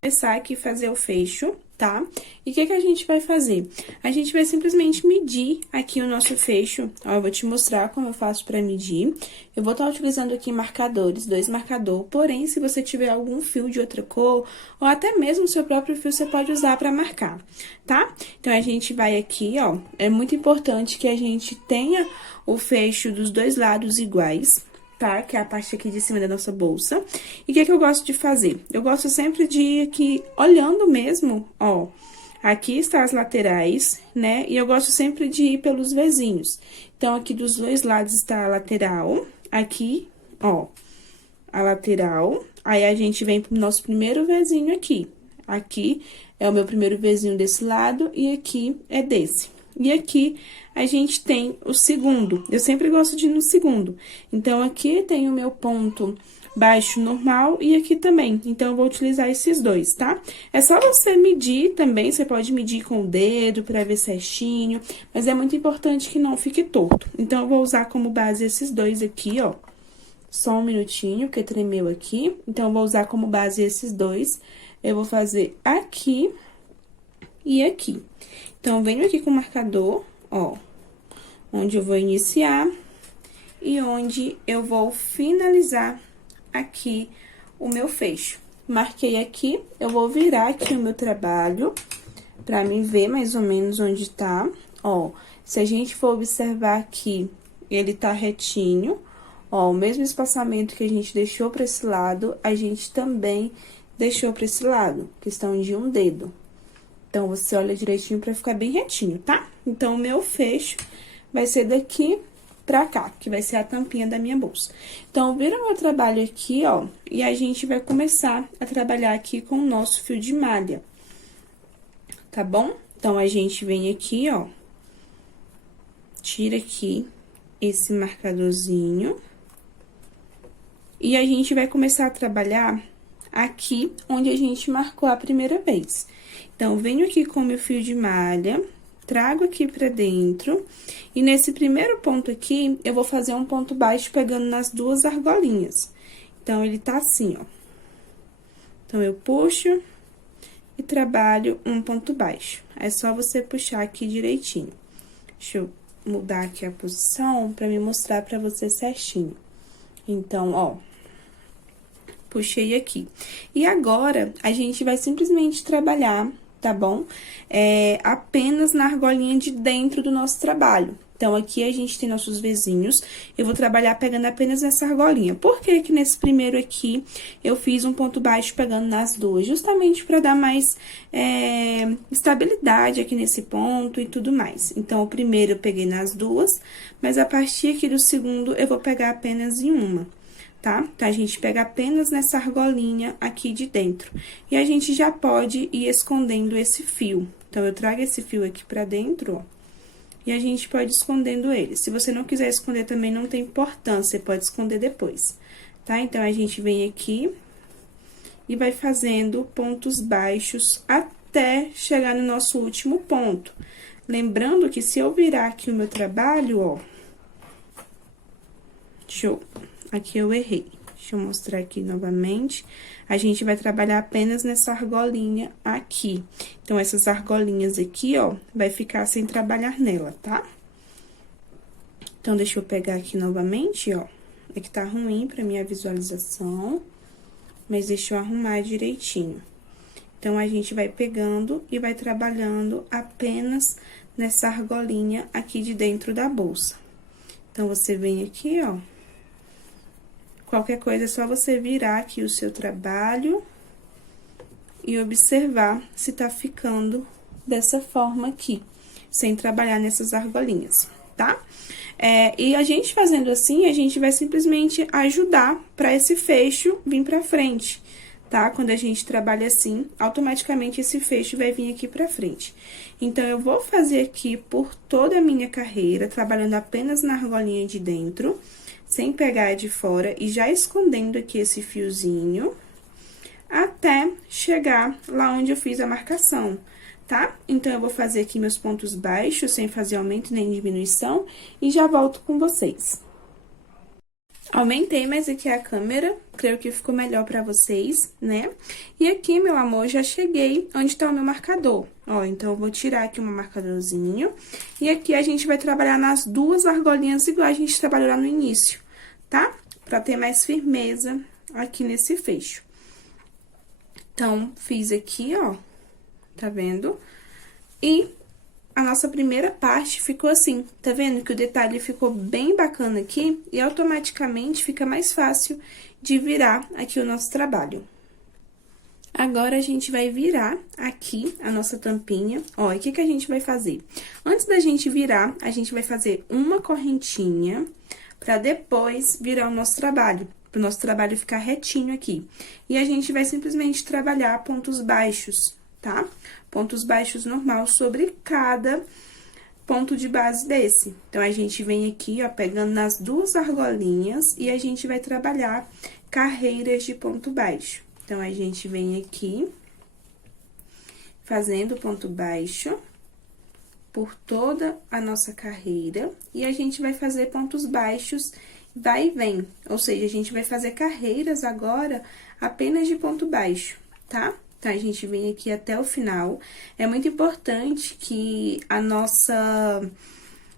Começar aqui a fazer o fecho, tá? E o que que a gente vai fazer? A gente vai simplesmente medir aqui o nosso fecho. Ó, eu vou te mostrar como eu faço pra medir. Eu vou estar utilizando aqui marcadores, 2 marcadores. Porém, se você tiver algum fio de outra cor, ou até mesmo o seu próprio fio, você pode usar pra marcar, tá? Então, a gente vai aqui, ó. É muito importante que a gente tenha o fecho dos dois lados iguais, tá? Que é a parte aqui de cima da nossa bolsa. E o que que eu gosto de fazer? Eu gosto sempre de ir aqui olhando mesmo, ó. Aqui está as laterais, né? E eu gosto sempre de ir pelos vizinhos. Então, aqui dos dois lados está a lateral. Aqui, ó, a lateral. Aí, a gente vem pro nosso primeiro vizinho aqui. Aqui é o meu primeiro vizinho desse lado e aqui é desse. E aqui, a gente tem o segundo. Eu sempre gosto de ir no segundo. Então, aqui tem o meu ponto baixo normal e aqui também. Então, eu vou utilizar esses dois, tá? É só você medir também, você pode medir com o dedo pra ver certinho, mas é muito importante que não fique torto. Então, eu vou usar como base esses dois aqui, ó. Só um minutinho, porque tremeu aqui. Então, eu vou usar como base esses dois. Eu vou fazer aqui e aqui. Então, venho aqui com o marcador, ó, onde eu vou iniciar e onde eu vou finalizar aqui o meu fecho. Marquei aqui, eu vou virar aqui o meu trabalho pra mim ver mais ou menos onde tá. Ó, se a gente for observar aqui, ele tá retinho, ó, o mesmo espaçamento que a gente deixou pra esse lado, a gente também deixou pra esse lado, questão de um dedo. Então, você olha direitinho pra ficar bem retinho, tá? Então, o meu fecho vai ser daqui pra cá, que vai ser a tampinha da minha bolsa. Então, vira o meu trabalho aqui, ó, e a gente vai começar a trabalhar aqui com o nosso fio de malha, tá bom? Então, a gente vem aqui, ó, tira aqui esse marcadorzinho, e a gente vai começar a trabalhar aqui onde a gente marcou a primeira vez. Então, venho aqui com o meu fio de malha, trago aqui pra dentro, e nesse primeiro ponto aqui, eu vou fazer um ponto baixo pegando nas duas argolinhas. Então, ele tá assim, ó. Então, eu puxo e trabalho um ponto baixo. É só você puxar aqui direitinho. Deixa eu mudar aqui a posição pra me mostrar pra você certinho. Então, ó, puxei aqui. E agora, a gente vai simplesmente trabalhar, tá bom? Apenas na argolinha de dentro do nosso trabalho. Então, aqui a gente tem nossos vizinhos, eu vou trabalhar pegando apenas nessa argolinha. Por que que nesse primeiro aqui, eu fiz um ponto baixo pegando nas duas? Justamente para dar mais estabilidade aqui nesse ponto e tudo mais. Então, o primeiro eu peguei nas duas, mas a partir aqui do segundo, eu vou pegar apenas em uma. Tá? Então, a gente pega apenas nessa argolinha aqui de dentro. E a gente já pode ir escondendo esse fio. Então, eu trago esse fio aqui pra dentro, ó. E a gente pode ir escondendo ele. Se você não quiser esconder também, não tem importância, você pode esconder depois, tá? Então, a gente vem aqui e vai fazendo pontos baixos até chegar no nosso último ponto. Lembrando que se eu virar aqui o meu trabalho, ó... Aqui eu errei. Deixa eu mostrar aqui novamente. A gente vai trabalhar apenas nessa argolinha aqui. Então, essas argolinhas aqui, ó, vai ficar sem trabalhar nela, tá? Então, deixa eu pegar aqui novamente, ó. É que tá ruim pra minha visualização. mas deixa eu arrumar direitinho. Então, a gente vai pegando e vai trabalhando apenas nessa argolinha aqui de dentro da bolsa. Então, você vem aqui, ó. Qualquer coisa é só você virar aqui o seu trabalho e observar se tá ficando dessa forma aqui, sem trabalhar nessas argolinhas, tá? E a gente fazendo assim, a gente vai simplesmente ajudar para esse fecho vir pra frente, tá? Quando a gente trabalha assim, automaticamente esse fecho vai vir aqui pra frente. Então, eu vou fazer aqui por toda a minha carreira, trabalhando apenas na argolinha de dentro, sem pegar a de fora, e já escondendo aqui esse fiozinho, até chegar lá onde eu fiz a marcação, tá? Então, eu vou fazer aqui meus pontos baixos, sem fazer aumento nem diminuição, e já volto com vocês. Aumentei mais aqui a câmera, creio que ficou melhor pra vocês, né? E aqui, meu amor, já cheguei onde tá o meu marcador. Ó, então, eu vou tirar aqui um marcadorzinho. E aqui a gente vai trabalhar nas duas argolinhas igual a gente trabalhou lá no início, tá? Pra ter mais firmeza aqui nesse fecho. Então, fiz aqui, ó, tá vendo? E a nossa primeira parte ficou assim, tá vendo? Que o detalhe ficou bem bacana aqui e automaticamente fica mais fácil de virar aqui o nosso trabalho. Agora, a gente vai virar aqui a nossa tampinha. Ó, e o que que a gente vai fazer? Antes da gente virar, a gente vai fazer uma correntinha pra depois virar o nosso trabalho, pro nosso trabalho ficar retinho aqui. E a gente vai simplesmente trabalhar pontos baixos, tá? Pontos baixos normal sobre cada ponto de base desse. Então, a gente vem aqui, ó, pegando nas duas argolinhas e a gente vai trabalhar carreiras de ponto baixo. Então, a gente vem aqui, fazendo ponto baixo por toda a nossa carreira, e a gente vai fazer pontos baixos, vai e vem. Ou seja, a gente vai fazer carreiras agora apenas de ponto baixo, tá? Então, a gente vem aqui até o final. É muito importante que a nossa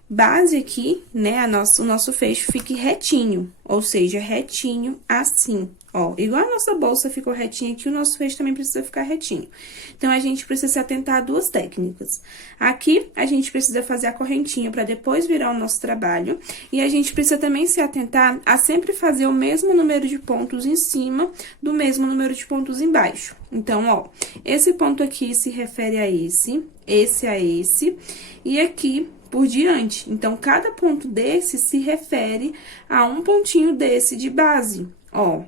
base aqui, né, o nosso fecho fique retinho, ou seja, retinho assim, ó. Igual a nossa bolsa ficou retinha aqui, o nosso fecho também precisa ficar retinho. Então, a gente precisa se atentar a duas técnicas. Aqui, a gente precisa fazer a correntinha para depois virar o nosso trabalho. E a gente precisa também se atentar a sempre fazer o mesmo número de pontos em cima do mesmo número de pontos embaixo. Então, ó, esse ponto aqui se refere a esse a esse, e aqui por diante. Então, cada ponto desse se refere a um pontinho desse de base, ó.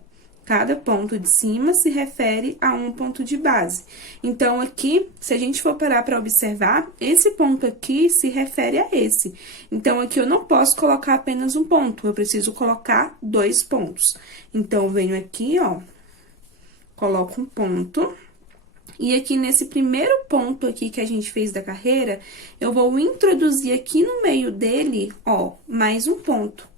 Cada ponto de cima se refere a um ponto de base. Então, aqui, se a gente for parar para observar, esse ponto aqui se refere a esse. Então, aqui eu não posso colocar apenas um ponto, eu preciso colocar dois pontos. Então, eu venho aqui, ó, coloco um ponto. E aqui, nesse primeiro ponto aqui que a gente fez da carreira, eu vou introduzir aqui no meio dele, ó, mais um ponto.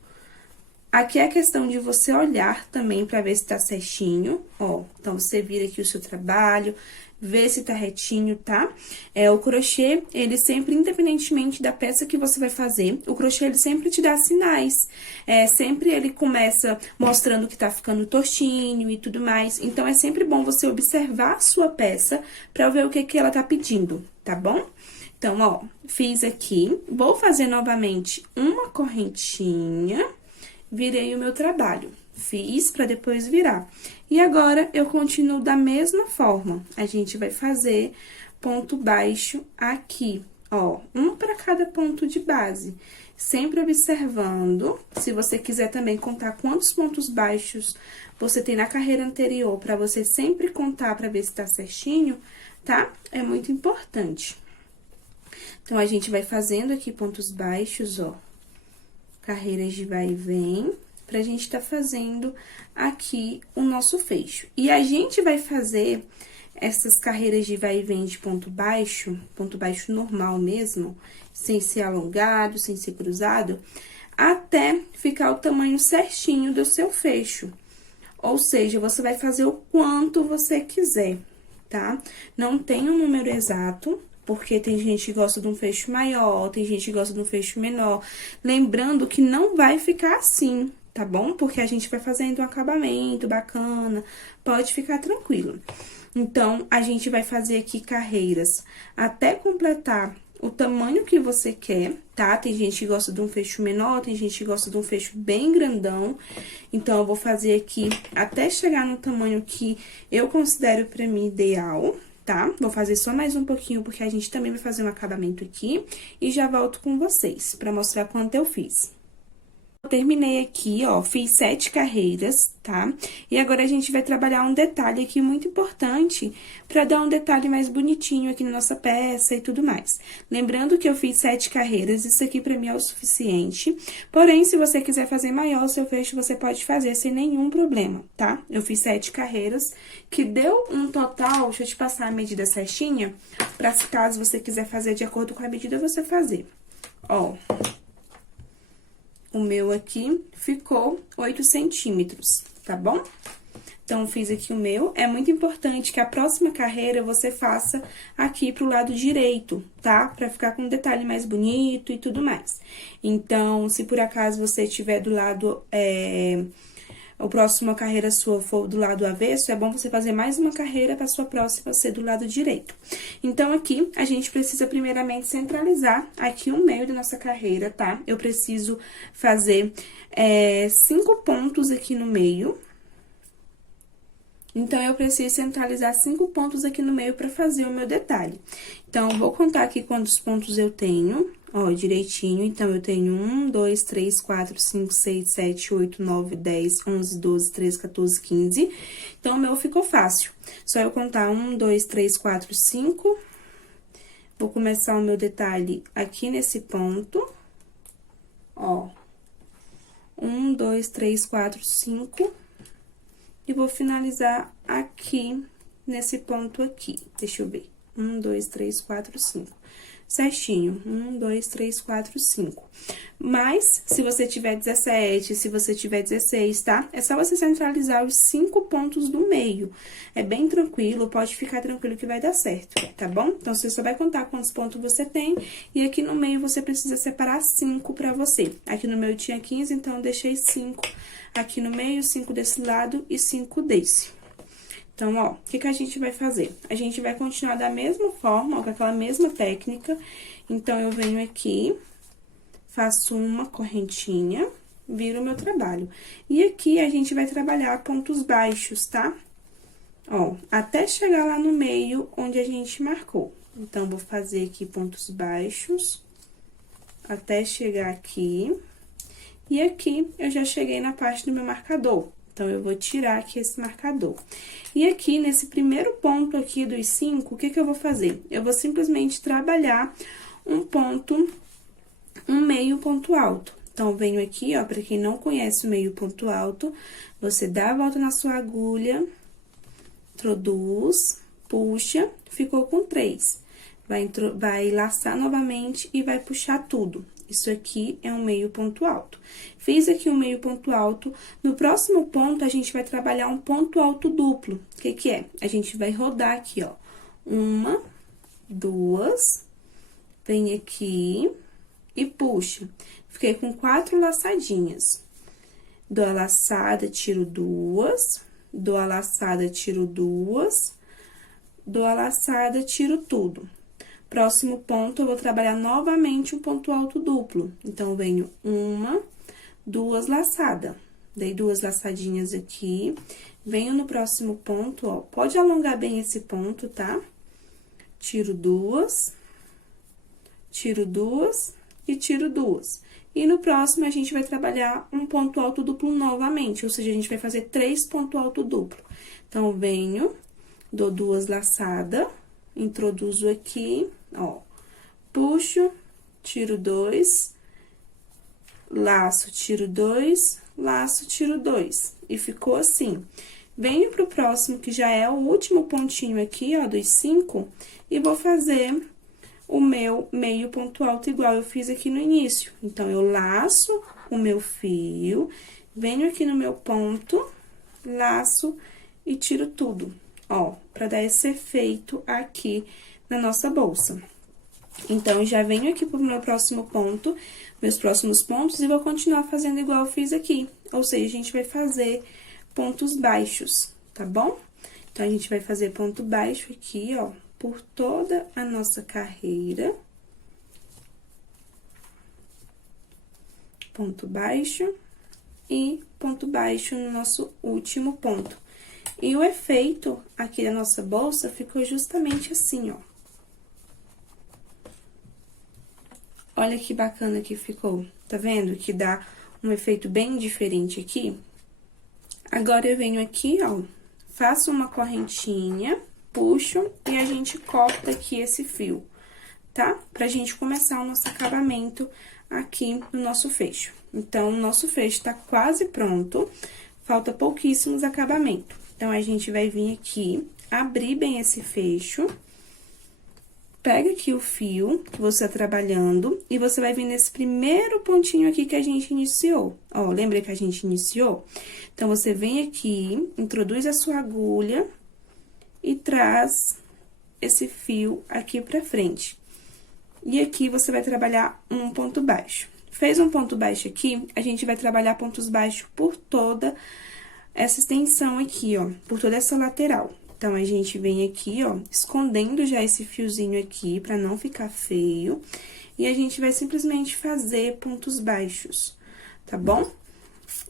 Aqui é a questão de você olhar também pra ver se tá certinho, ó. Então, você vira aqui o seu trabalho, vê se tá retinho, tá? O crochê, ele sempre, independentemente da peça que você vai fazer, o crochê, ele sempre te dá sinais. Sempre ele começa mostrando que tá ficando tortinho e tudo mais. Então, é sempre bom você observar a sua peça pra ver o que que ela tá pedindo, tá bom? Então, ó, fiz aqui, vou fazer novamente uma correntinha, virei o meu trabalho. Fiz pra depois virar. E agora, eu continuo da mesma forma. A gente vai fazer ponto baixo aqui, ó. Um pra cada ponto de base. Sempre observando. Se você quiser também contar quantos pontos baixos você tem na carreira anterior, pra você sempre contar pra ver se tá certinho, tá? É muito importante. Então, a gente vai fazendo aqui pontos baixos, ó. Carreiras de vai e vem, pra gente tá fazendo aqui o nosso fecho. E a gente vai fazer essas carreiras de vai e vem de ponto baixo normal mesmo, sem ser alongado, sem ser cruzado, até ficar o tamanho certinho do seu fecho. Ou seja, você vai fazer o quanto você quiser, tá? Não tem um número exato, porque tem gente que gosta de um fecho maior, tem gente que gosta de um fecho menor. Lembrando que não vai ficar assim, tá bom? Porque a gente vai fazendo um acabamento bacana, pode ficar tranquilo. Então, a gente vai fazer aqui carreiras até completar o tamanho que você quer, tá? Tem gente que gosta de um fecho menor, tem gente que gosta de um fecho bem grandão. Então, eu vou fazer aqui até chegar no tamanho que eu considero pra mim ideal, tá? Vou fazer só mais um pouquinho, porque a gente também vai fazer um acabamento aqui. E já volto com vocês, pra mostrar quanto eu fiz. Eu terminei aqui, ó, fiz 7 carreiras, tá? E agora a gente vai trabalhar um detalhe aqui muito importante pra dar um detalhe mais bonitinho aqui na nossa peça e tudo mais. Lembrando que eu fiz 7 carreiras, isso aqui pra mim é o suficiente. Porém, se você quiser fazer maior o seu fecho, você pode fazer sem nenhum problema, tá? Eu fiz 7 carreiras, que deu um total, deixa eu te passar a medida certinha, pra se caso você quiser fazer de acordo com a medida, você fazer. Ó... O meu aqui ficou 8 centímetros, tá bom? Então, eu fiz aqui o meu. É muito importante que a próxima carreira você faça aqui pro lado direito, tá? Pra ficar com um detalhe mais bonito e tudo mais. Então, se por acaso você tiver do lado... a próxima carreira sua for do lado avesso, é bom você fazer mais uma carreira para sua próxima ser do lado direito. Então, aqui, a gente precisa primeiramente centralizar aqui o meio da nossa carreira, tá? Eu preciso fazer 5 pontos aqui no meio. Então, eu preciso centralizar 5 pontos aqui no meio para fazer o meu detalhe. Então, eu vou contar aqui quantos pontos eu tenho, ó, direitinho. Então, eu tenho 1, 2, 3, 4, 5, 6, 7, 8, 9, 10, 11, 12, 13, 14, 15. Então, o meu ficou fácil. Só eu contar 1, 2, 3, 4, 5. Vou começar o meu detalhe aqui nesse ponto, ó. 1, 2, 3, 4, 5. E vou finalizar aqui, nesse ponto aqui. Deixa eu ver. 1, 2, 3, 4, 5. Certinho. 1, 2, 3, 4, 5. Mas, se você tiver 17, se você tiver 16, tá? É só você centralizar os 5 pontos do meio. É bem tranquilo, pode ficar tranquilo que vai dar certo, tá bom? Então, você só vai contar quantos pontos você tem. E aqui no meio, você precisa separar 5 pra você. Aqui no meu eu tinha 15, então, eu deixei 5 aqui no meio, 5 desse lado e 5 desse. Então, ó, o que a gente vai fazer? A gente vai continuar da mesma forma, ó, com aquela mesma técnica. Então, eu venho aqui, faço uma correntinha, viro o meu trabalho. E aqui, a gente vai trabalhar pontos baixos, tá? Ó, até chegar lá no meio, onde a gente marcou. Então, vou fazer aqui pontos baixos, até chegar aqui. E aqui, eu já cheguei na parte do meu marcador. Então, eu vou tirar aqui esse marcador. E aqui, nesse primeiro ponto aqui dos 5, o que eu vou fazer? Eu vou simplesmente trabalhar um meio ponto alto. Então, eu venho aqui, ó, pra quem não conhece o meio ponto alto, você dá a volta na sua agulha, introduz, puxa, ficou com 3. Vai laçar novamente e vai puxar tudo. Isso aqui é um meio ponto alto. Fiz aqui um meio ponto alto. No próximo ponto, a gente vai trabalhar um ponto alto duplo. O que é? A gente vai rodar aqui, ó. 1, 2, vem aqui e puxa. Fiquei com 4 laçadinhas. Dou a laçada, tiro 2, dou a laçada, tiro 2, dou a laçada, tiro tudo. Próximo ponto, eu vou trabalhar novamente um ponto alto duplo. Então, venho 1, 2 laçadas. Dei 2 laçadinhas aqui. Venho no próximo ponto, ó. Pode alongar bem esse ponto, tá? Tiro 2, tiro 2 e tiro 2. E no próximo, a gente vai trabalhar um ponto alto duplo novamente, ou seja, a gente vai fazer 3 pontos alto duplo. Então, venho, dou 2 laçadas, introduzo aqui, ó, puxo, tiro 2, laço, tiro 2, laço, tiro 2. E ficou assim. Venho pro próximo, que já é o último pontinho aqui, ó, dos 5, e vou fazer o meu meio ponto alto igual eu fiz aqui no início. Então, eu laço o meu fio, venho aqui no meu ponto, laço e tiro tudo, ó, pra dar esse efeito aqui na nossa bolsa. Então, já venho aqui pro meu próximo ponto, meus próximos pontos, e vou continuar fazendo igual eu fiz aqui. Ou seja, a gente vai fazer pontos baixos, tá bom? Então, a gente vai fazer ponto baixo aqui, ó, por toda a nossa carreira. Ponto baixo e ponto baixo no nosso último ponto. E o efeito aqui da nossa bolsa ficou justamente assim, ó. Olha que bacana que ficou, tá vendo? Que dá um efeito bem diferente aqui. Agora, eu venho aqui, ó, faço uma correntinha, puxo e a gente corta aqui esse fio, tá? Pra gente começar o nosso acabamento aqui no nosso fecho. Então, o nosso fecho tá quase pronto, falta pouquíssimos acabamentos. Então, a gente vai vir aqui, abrir bem esse fecho. Pega aqui o fio que você tá trabalhando e você vai vir nesse primeiro pontinho aqui que a gente iniciou. Ó, lembra que a gente iniciou? Então, você vem aqui, introduz a sua agulha e traz esse fio aqui pra frente. E aqui, você vai trabalhar um ponto baixo. Fez um ponto baixo aqui, a gente vai trabalhar pontos baixos por toda essa extensão aqui, ó, por toda essa lateral. Então, a gente vem aqui, ó, escondendo já esse fiozinho aqui, pra não ficar feio. E a gente vai simplesmente fazer pontos baixos, tá bom?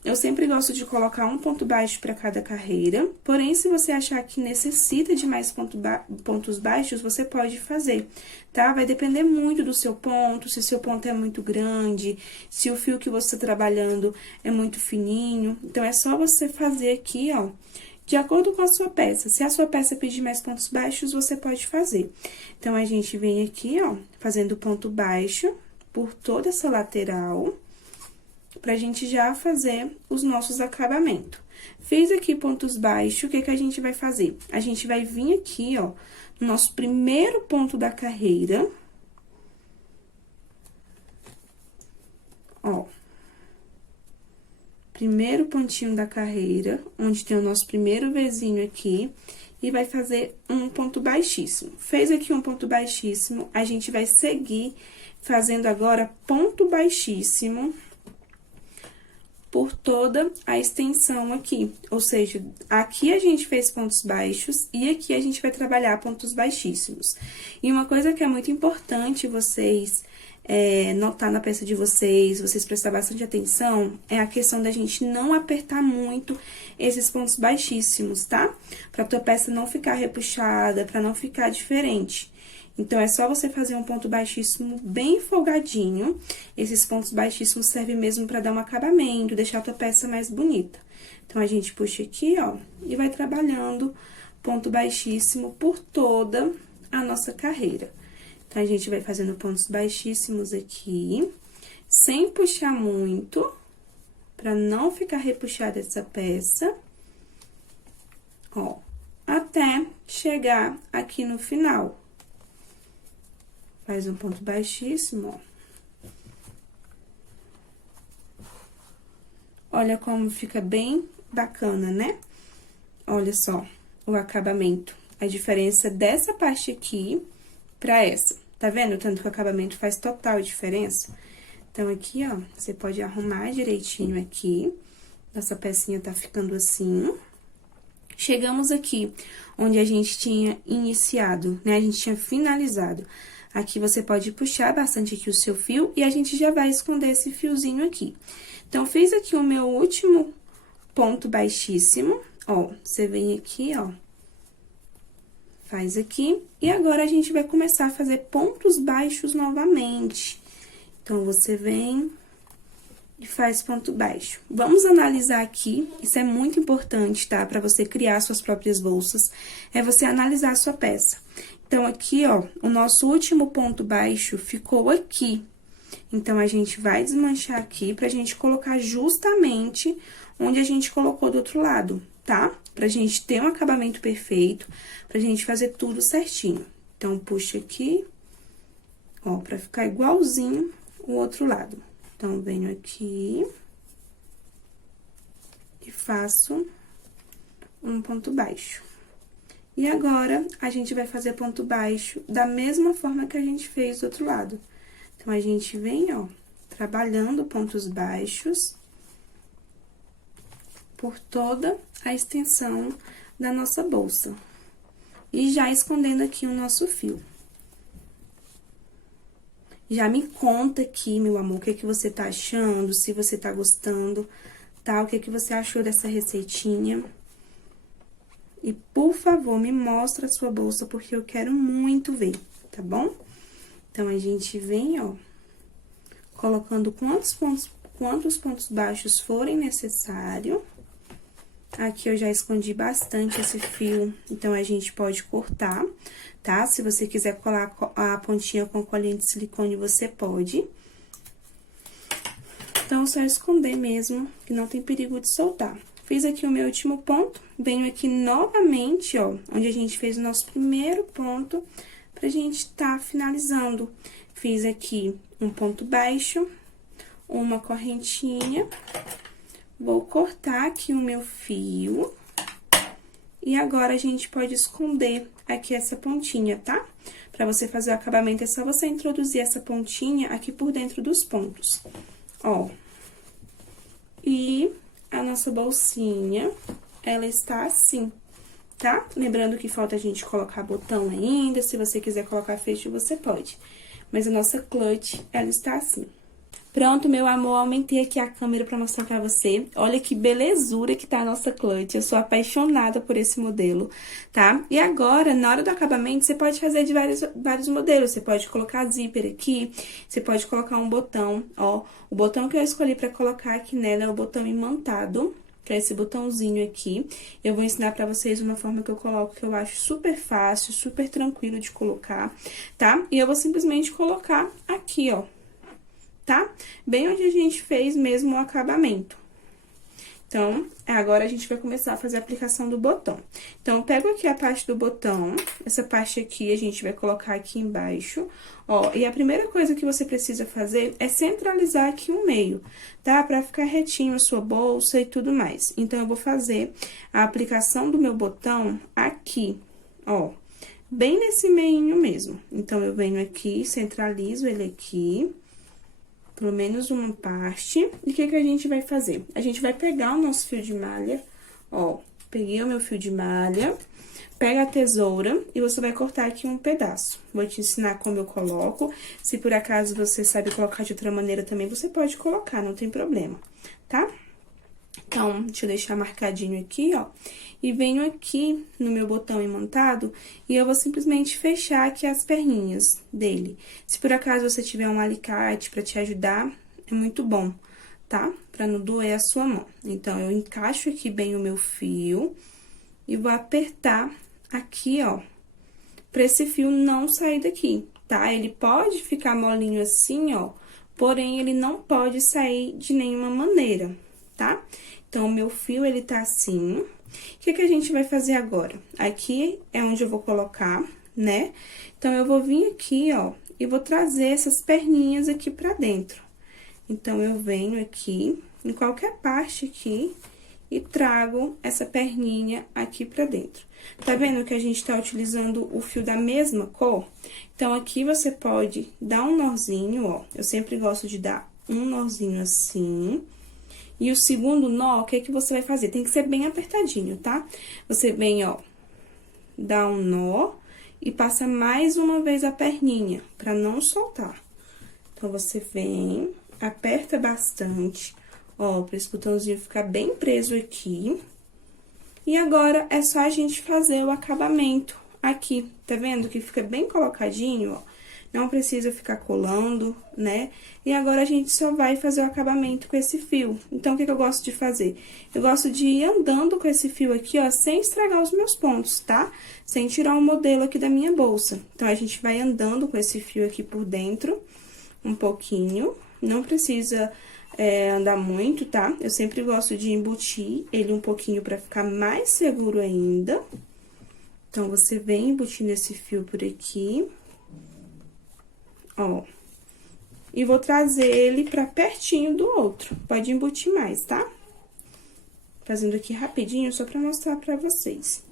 Eu sempre gosto de colocar um ponto baixo pra cada carreira, porém, se você achar que necessita de mais pontos baixos, você pode fazer, tá? Vai depender muito do seu ponto, se seu ponto é muito grande, se o fio que você tá trabalhando é muito fininho. Então, é só você fazer aqui, ó, de acordo com a sua peça. Se a sua peça pedir mais pontos baixos, você pode fazer. Então, a gente vem aqui, ó, fazendo ponto baixo por toda essa lateral, pra gente já fazer os nossos acabamentos. Fiz aqui pontos baixos, o que que a gente vai fazer? A gente vai vir aqui, ó, no nosso primeiro ponto da carreira. Ó. Primeiro pontinho da carreira, onde tem o nosso primeiro Vzinho aqui, e vai fazer um ponto baixíssimo. Fez aqui um ponto baixíssimo, a gente vai seguir fazendo agora ponto baixíssimo por toda a extensão aqui. Ou seja, aqui a gente fez pontos baixos e aqui a gente vai trabalhar pontos baixíssimos. E uma coisa que é muito importante vocês notar na peça de vocês prestar bastante atenção, é a questão da gente não apertar muito esses pontos baixíssimos, tá? Pra tua peça não ficar repuxada, pra não ficar diferente. Então, é só você fazer um ponto baixíssimo bem folgadinho. Esses pontos baixíssimos servem mesmo pra dar um acabamento, deixar a tua peça mais bonita. Então, a gente puxa aqui, ó, e vai trabalhando ponto baixíssimo por toda a nossa carreira. Então, a gente vai fazendo pontos baixíssimos aqui, sem puxar muito, pra não ficar repuxada essa peça. Ó, até chegar aqui no final. Faz um ponto baixíssimo, ó. Olha como fica bem bacana, né? Olha só o acabamento, a diferença dessa parte aqui pra essa. Tá vendo? Tanto que o acabamento faz total diferença. Então, aqui, ó, você pode arrumar direitinho aqui. Nossa pecinha tá ficando assim. Chegamos aqui, onde a gente tinha iniciado, né? A gente tinha finalizado. Aqui, você pode puxar bastante aqui o seu fio e a gente já vai esconder esse fiozinho aqui. Então, fiz aqui o meu último ponto baixíssimo, ó. Você vem aqui, ó. Faz aqui, e agora a gente vai começar a fazer pontos baixos novamente. Então, você vem e faz ponto baixo. Vamos analisar aqui, isso é muito importante, tá? Pra você criar suas próprias bolsas, é você analisar a sua peça. Então, aqui, ó, o nosso último ponto baixo ficou aqui. Então, a gente vai desmanchar aqui pra gente colocar justamente onde a gente colocou do outro lado, tá? Pra gente ter um acabamento perfeito, pra gente fazer tudo certinho. Então, puxa aqui, ó, pra ficar igualzinho o outro lado. Então, venho aqui e faço um ponto baixo. E agora, a gente vai fazer ponto baixo da mesma forma que a gente fez do outro lado. Então, a gente vem, ó, trabalhando pontos baixos por toda a extensão da nossa bolsa. E já escondendo aqui o nosso fio. Já me conta aqui, meu amor, o que é que você tá achando, se você tá gostando, tá? O que é que você achou dessa receitinha? E, por favor, me mostra a sua bolsa, porque eu quero muito ver, tá bom? Então, a gente vem, ó, colocando quantos pontos baixos forem necessário. Aqui eu já escondi bastante esse fio, então a gente pode cortar, tá? Se você quiser colar a pontinha com colinha de silicone, você pode. Então, só esconder mesmo, que não tem perigo de soltar. Fiz aqui o meu último ponto, venho aqui novamente, ó, onde a gente fez o nosso primeiro ponto, pra gente tá finalizando. Fiz aqui um ponto baixo, uma correntinha, vou cortar aqui o meu fio, e agora a gente pode esconder aqui essa pontinha, tá? Pra você fazer o acabamento, é só você introduzir essa pontinha aqui por dentro dos pontos, ó. E a nossa bolsinha, ela está assim, tá? Lembrando que falta a gente colocar botão ainda, se você quiser colocar fecho, você pode. Mas a nossa clutch, ela está assim. Pronto, meu amor, aumentei aqui a câmera pra mostrar pra você. Olha que belezura que tá a nossa clutch. Eu sou apaixonada por esse modelo, tá? E agora, na hora do acabamento, você pode fazer de vários modelos. Você pode colocar zíper aqui, você pode colocar um botão, ó. O botão que eu escolhi pra colocar aqui nela é o botão imantado, que é esse botãozinho aqui. Eu vou ensinar pra vocês uma forma que eu coloco, que eu acho super fácil, super tranquilo de colocar, tá? E eu vou simplesmente colocar aqui, ó. Tá? Bem onde a gente fez mesmo o acabamento. Então, agora a gente vai começar a fazer a aplicação do botão. Então, eu pego aqui a parte do botão, essa parte aqui a gente vai colocar aqui embaixo, ó. E a primeira coisa que você precisa fazer é centralizar aqui o meio, tá? Pra ficar retinho a sua bolsa e tudo mais. Então, eu vou fazer a aplicação do meu botão aqui, ó. Bem nesse meinho mesmo. Então, eu venho aqui, centralizo ele aqui. Pelo menos uma parte. E o que que a gente vai fazer? A gente vai pegar o nosso fio de malha, ó. Peguei o meu fio de malha, pega a tesoura e você vai cortar aqui um pedaço. Vou te ensinar como eu coloco. Se por acaso você sabe colocar de outra maneira também, você pode colocar, não tem problema, tá? Então, deixa eu deixar marcadinho aqui, ó. E venho aqui no meu botão imantado e eu vou simplesmente fechar aqui as perninhas dele. Se por acaso você tiver um alicate pra te ajudar, é muito bom, tá? Pra não doer a sua mão. Então, eu encaixo aqui bem o meu fio e vou apertar aqui, ó, pra esse fio não sair daqui, tá? Ele pode ficar molinho assim, ó, porém, ele não pode sair de nenhuma maneira, tá? Então, o meu fio, ele tá assim. O que que a gente vai fazer agora? Aqui é onde eu vou colocar, né? Então, eu vou vir aqui, ó, e vou trazer essas perninhas aqui pra dentro. Então, eu venho aqui, em qualquer parte aqui, e trago essa perninha aqui pra dentro. Tá vendo que a gente tá utilizando o fio da mesma cor? Então, aqui você pode dar um nozinho, ó. Eu sempre gosto de dar um nozinho assim. E o segundo nó, o que que você vai fazer? Tem que ser bem apertadinho, tá? Você vem, ó, dá um nó e passa mais uma vez a perninha, pra não soltar. Então, você vem, aperta bastante, ó, pra esse botãozinho ficar bem preso aqui. E agora, é só a gente fazer o acabamento aqui, tá vendo? Que fica bem colocadinho, ó. Não precisa ficar colando, né? E agora, a gente só vai fazer o acabamento com esse fio. Então, o que que eu gosto de fazer? Eu gosto de ir andando com esse fio aqui, ó, sem estragar os meus pontos, tá? Sem tirar o modelo aqui da minha bolsa. Então, a gente vai andando com esse fio aqui por dentro, um pouquinho. Não precisa andar muito, tá? Eu sempre gosto de embutir ele um pouquinho pra ficar mais seguro ainda. Então, você vem embutindo esse fio por aqui. Ó, e vou trazer ele pra pertinho do outro. Pode embutir mais, tá? Fazendo aqui rapidinho, só pra mostrar pra vocês.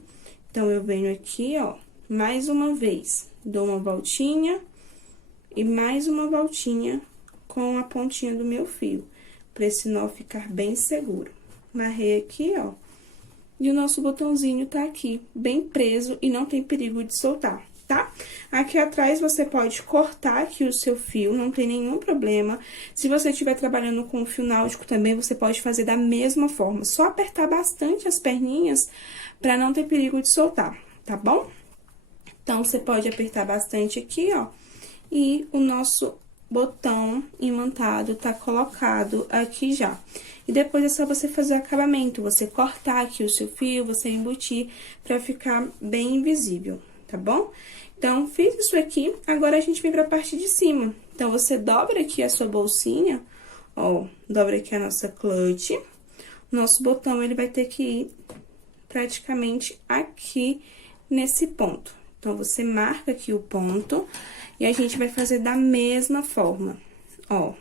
Então, eu venho aqui, ó, mais uma vez, dou uma voltinha e mais uma voltinha com a pontinha do meu fio, pra esse nó ficar bem seguro. Amarrei aqui, ó, e o nosso botãozinho tá aqui, bem preso e não tem perigo de soltar, tá? Aqui atrás, você pode cortar aqui o seu fio, não tem nenhum problema. Se você estiver trabalhando com fio náutico também, você pode fazer da mesma forma. Só apertar bastante as perninhas pra não ter perigo de soltar, tá bom? Então, você pode apertar bastante aqui, ó, e o nosso botão imantado tá colocado aqui já. E depois é só você fazer o acabamento, você cortar aqui o seu fio, você embutir pra ficar bem invisível, tá bom? Então, fiz isso aqui, agora a gente vem pra parte de cima. Então, você dobra aqui a sua bolsinha, ó, dobra aqui a nossa clutch. Nosso botão, ele vai ter que ir praticamente aqui nesse ponto. Então, você marca aqui o ponto e a gente vai fazer da mesma forma, ó.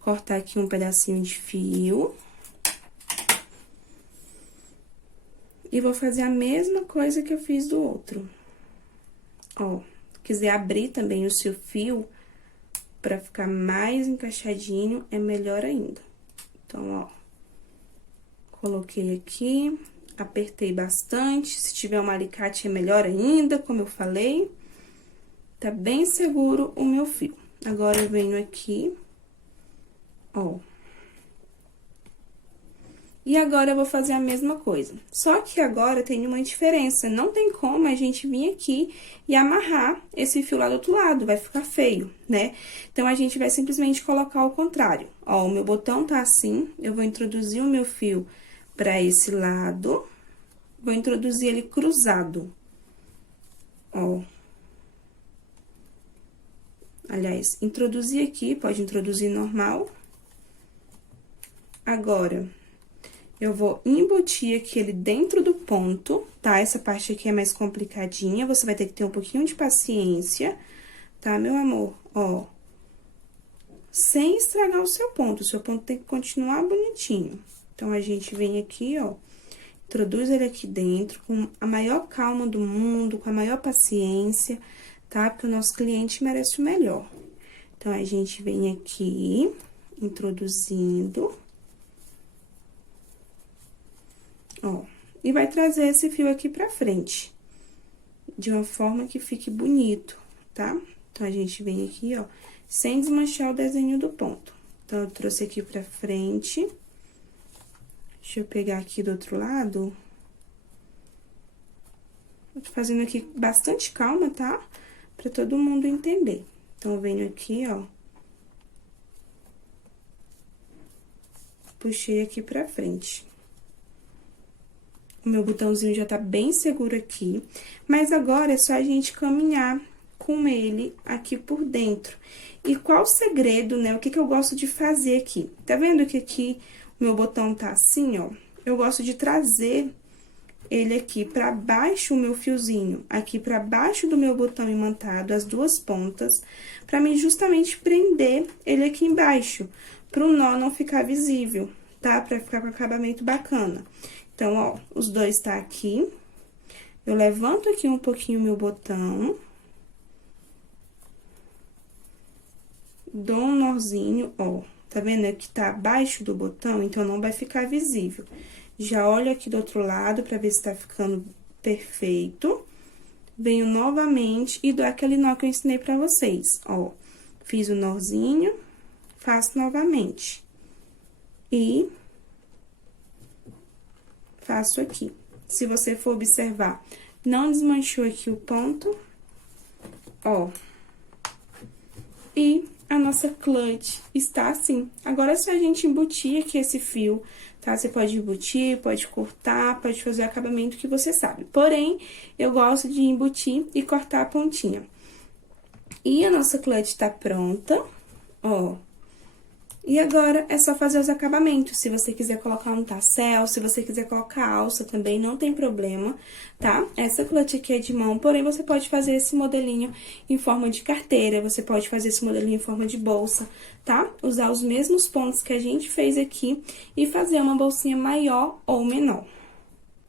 Cortar aqui um pedacinho de fio. E vou fazer a mesma coisa que eu fiz do outro. Ó, se quiser abrir também o seu fio pra ficar mais encaixadinho, é melhor ainda. Então, ó, coloquei aqui, apertei bastante. Se tiver um alicate, é melhor ainda, como eu falei. Tá bem seguro o meu fio. Agora, eu venho aqui, ó. E agora, eu vou fazer a mesma coisa. Só que agora tem uma diferença. Não tem como a gente vir aqui e amarrar esse fio lá do outro lado. Vai ficar feio, né? Então, a gente vai simplesmente colocar ao contrário. Ó, o meu botão tá assim. Eu vou introduzir o meu fio pra esse lado. Vou introduzir ele cruzado. Ó. Aliás, introduzir aqui, pode introduzir normal. Agora, eu vou embutir aqui ele dentro do ponto, tá? Essa parte aqui é mais complicadinha, você vai ter que ter um pouquinho de paciência, tá, meu amor? Ó, sem estragar o seu ponto tem que continuar bonitinho. Então, a gente vem aqui, ó, introduz ele aqui dentro com a maior calma do mundo, com a maior paciência, tá? Porque o nosso cliente merece o melhor. Então, a gente vem aqui, introduzindo. Ó, e vai trazer esse fio aqui pra frente, de uma forma que fique bonito, tá? Então, a gente vem aqui, ó, sem desmanchar o desenho do ponto. Então, eu trouxe aqui pra frente. Deixa eu pegar aqui do outro lado. Eu tô fazendo aqui bastante calma, tá? Pra todo mundo entender. Então, eu venho aqui, ó. Puxei aqui pra frente. O meu botãozinho já tá bem seguro aqui, mas agora é só a gente caminhar com ele aqui por dentro. E qual o segredo, né? O que que eu gosto de fazer aqui? Tá vendo que aqui o meu botão tá assim, ó? Eu gosto de trazer ele aqui pra baixo, o meu fiozinho, aqui pra baixo do meu botão imantado, as duas pontas, pra mim justamente prender ele aqui embaixo, pro nó não ficar visível, tá? Pra ficar com acabamento bacana. Então, ó, os dois tá aqui. Eu levanto aqui um pouquinho o meu botão. Dou um nozinho, ó. Tá vendo que tá abaixo do botão? Então, não vai ficar visível. Já olho aqui do outro lado pra ver se tá ficando perfeito. Venho novamente e dou aquele nó que eu ensinei pra vocês, ó. Fiz o nozinho, faço novamente. E faço aqui. Se você for observar, não desmanchou aqui o ponto, ó. E a nossa clutch está assim. Agora, é só a gente embutir aqui esse fio, tá? Você pode embutir, pode cortar, pode fazer o acabamento que você sabe. Porém, eu gosto de embutir e cortar a pontinha. E a nossa clutch tá pronta, ó. E agora, é só fazer os acabamentos. Se você quiser colocar um tassel, se você quiser colocar alça também, não tem problema, tá? Essa clutch aqui é de mão, porém, você pode fazer esse modelinho em forma de carteira, você pode fazer esse modelinho em forma de bolsa, tá? Usar os mesmos pontos que a gente fez aqui e fazer uma bolsinha maior ou menor.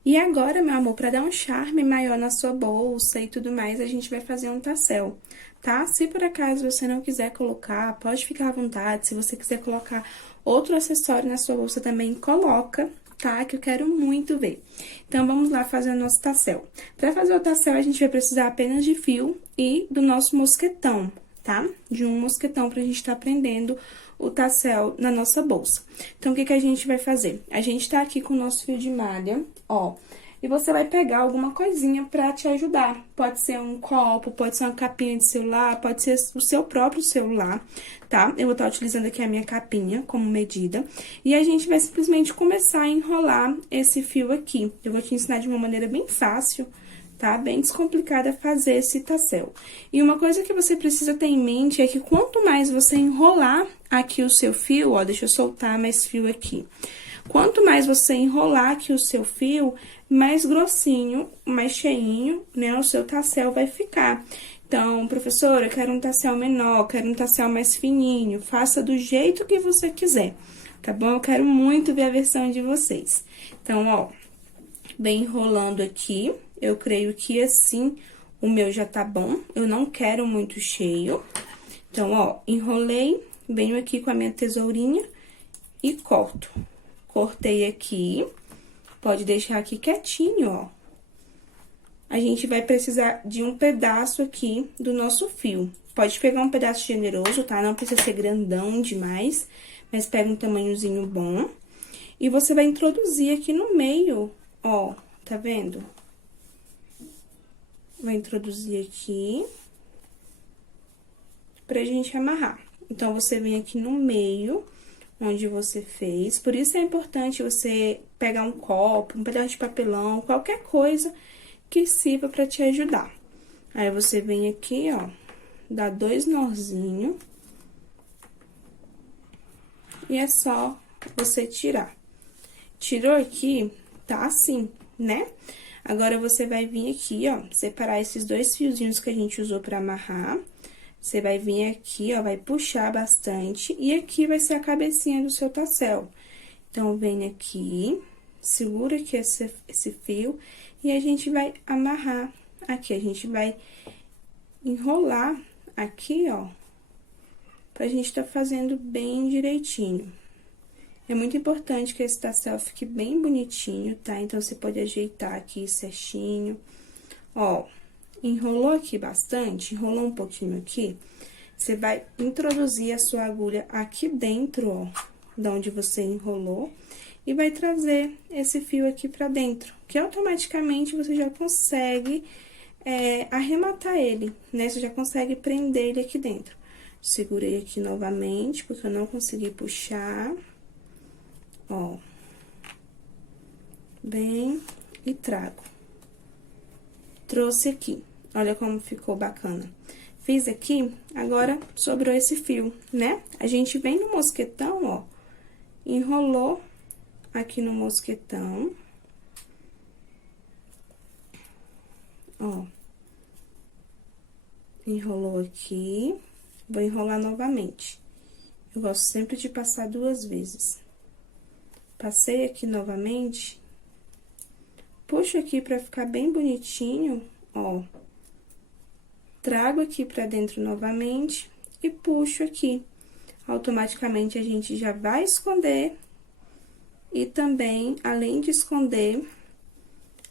E agora, meu amor, para dar um charme maior na sua bolsa e tudo mais, a gente vai fazer um tassel, tá? Se por acaso você não quiser colocar, pode ficar à vontade. Se você quiser colocar outro acessório na sua bolsa também, coloca, tá? Que eu quero muito ver. Então, vamos lá fazer o nosso tassel. Para fazer o tassel, a gente vai precisar apenas de fio e do nosso mosquetão, tá? De um mosquetão pra gente tá prendendo o tassel na nossa bolsa. Então, o que que a gente vai fazer? A gente tá aqui com o nosso fio de malha, ó, e você vai pegar alguma coisinha pra te ajudar. Pode ser um copo, pode ser uma capinha de celular, pode ser o seu próprio celular, tá? Eu vou estar utilizando aqui a minha capinha como medida. E a gente vai simplesmente começar a enrolar esse fio aqui. Eu vou te ensinar de uma maneira bem fácil, tá? Bem descomplicada fazer esse tassel. E uma coisa que você precisa ter em mente é que quanto mais você enrolar aqui o seu fio, ó, deixa eu soltar mais fio aqui. Quanto mais você enrolar aqui o seu fio, mais grossinho, mais cheinho, né, o seu tassel vai ficar. Então, professora, eu quero um tassel menor, quero um tassel mais fininho, faça do jeito que você quiser, tá bom? Eu quero muito ver a versão de vocês. Então, ó, bem enrolando aqui, eu creio que assim o meu já tá bom, eu não quero muito cheio. Então, ó, enrolei, venho aqui com a minha tesourinha e corto. Cortei aqui, pode deixar aqui quietinho, ó. A gente vai precisar de um pedaço aqui do nosso fio. Pode pegar um pedaço generoso, tá? Não precisa ser grandão demais, mas pega um tamanhozinho bom. E você vai introduzir aqui no meio, ó, tá vendo? Vou introduzir aqui pra gente amarrar. Então, você vem aqui no meio, onde você fez. Por isso é importante você pegar um copo, um pedaço de papelão, qualquer coisa que sirva pra te ajudar. Aí, você vem aqui, ó, dá 2 nozinhos. E é só você tirar. Tirou aqui, tá assim, né? Agora, você vai vir aqui, ó, separar esses 2 fiozinhos que a gente usou pra amarrar. Você vai vir aqui, ó, vai puxar bastante, e aqui vai ser a cabecinha do seu tassel. Então, vem aqui, segura aqui esse fio, e a gente vai amarrar aqui. A gente vai enrolar aqui, ó, pra gente tá fazendo bem direitinho. É muito importante que esse tassel fique bem bonitinho, tá? Então, você pode ajeitar aqui certinho. Ó, enrolou aqui bastante, enrolou um pouquinho aqui, você vai introduzir a sua agulha aqui dentro, ó, da onde você enrolou, e vai trazer esse fio aqui pra dentro, que automaticamente você já consegue arrematar ele, né? Você já consegue prender ele aqui dentro. Segurei aqui novamente, porque eu não consegui puxar. Ó, bem, e trago. Trouxe aqui, olha como ficou bacana. Fiz aqui, agora sobrou esse fio, né? A gente vem no mosquetão, ó, enrolou aqui no mosquetão. Ó, enrolou aqui, vou enrolar novamente. Eu gosto sempre de passar 2 vezes. Passei aqui novamente, puxo aqui pra ficar bem bonitinho, ó. Trago aqui pra dentro novamente e puxo aqui. Automaticamente, a gente já vai esconder. E também, além de esconder,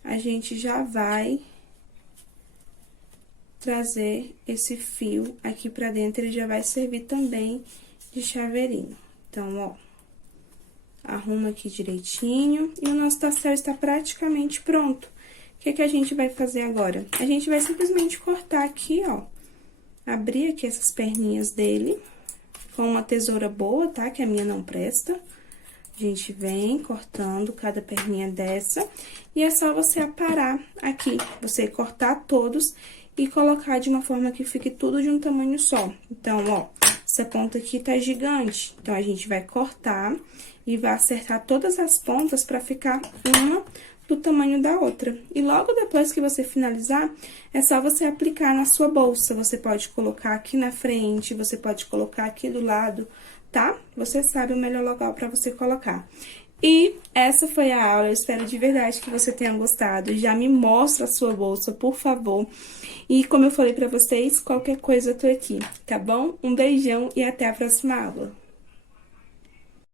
a gente já vai trazer esse fio aqui pra dentro. Ele já vai servir também de chaveirinho. Então, ó, arruma aqui direitinho e o nosso tassel está praticamente pronto. O que que a gente vai fazer agora? A gente vai simplesmente cortar aqui, ó, abrir aqui essas perninhas dele com uma tesoura boa, tá? Que a minha não presta. A gente vem cortando cada perninha dessa e é só você aparar aqui, você cortar todos e colocar de uma forma que fique tudo de um tamanho só. Então, ó, essa ponta aqui tá gigante, então a gente vai cortar e vai acertar todas as pontas pra ficar uma do tamanho da outra. E logo depois que você finalizar, é só você aplicar na sua bolsa. Você pode colocar aqui na frente, você pode colocar aqui do lado, tá? Você sabe o melhor local pra você colocar. E essa foi a aula, eu espero de verdade que você tenha gostado. Já me mostra a sua bolsa, por favor. E como eu falei pra vocês, qualquer coisa eu tô aqui, tá bom? Um beijão e até a próxima aula.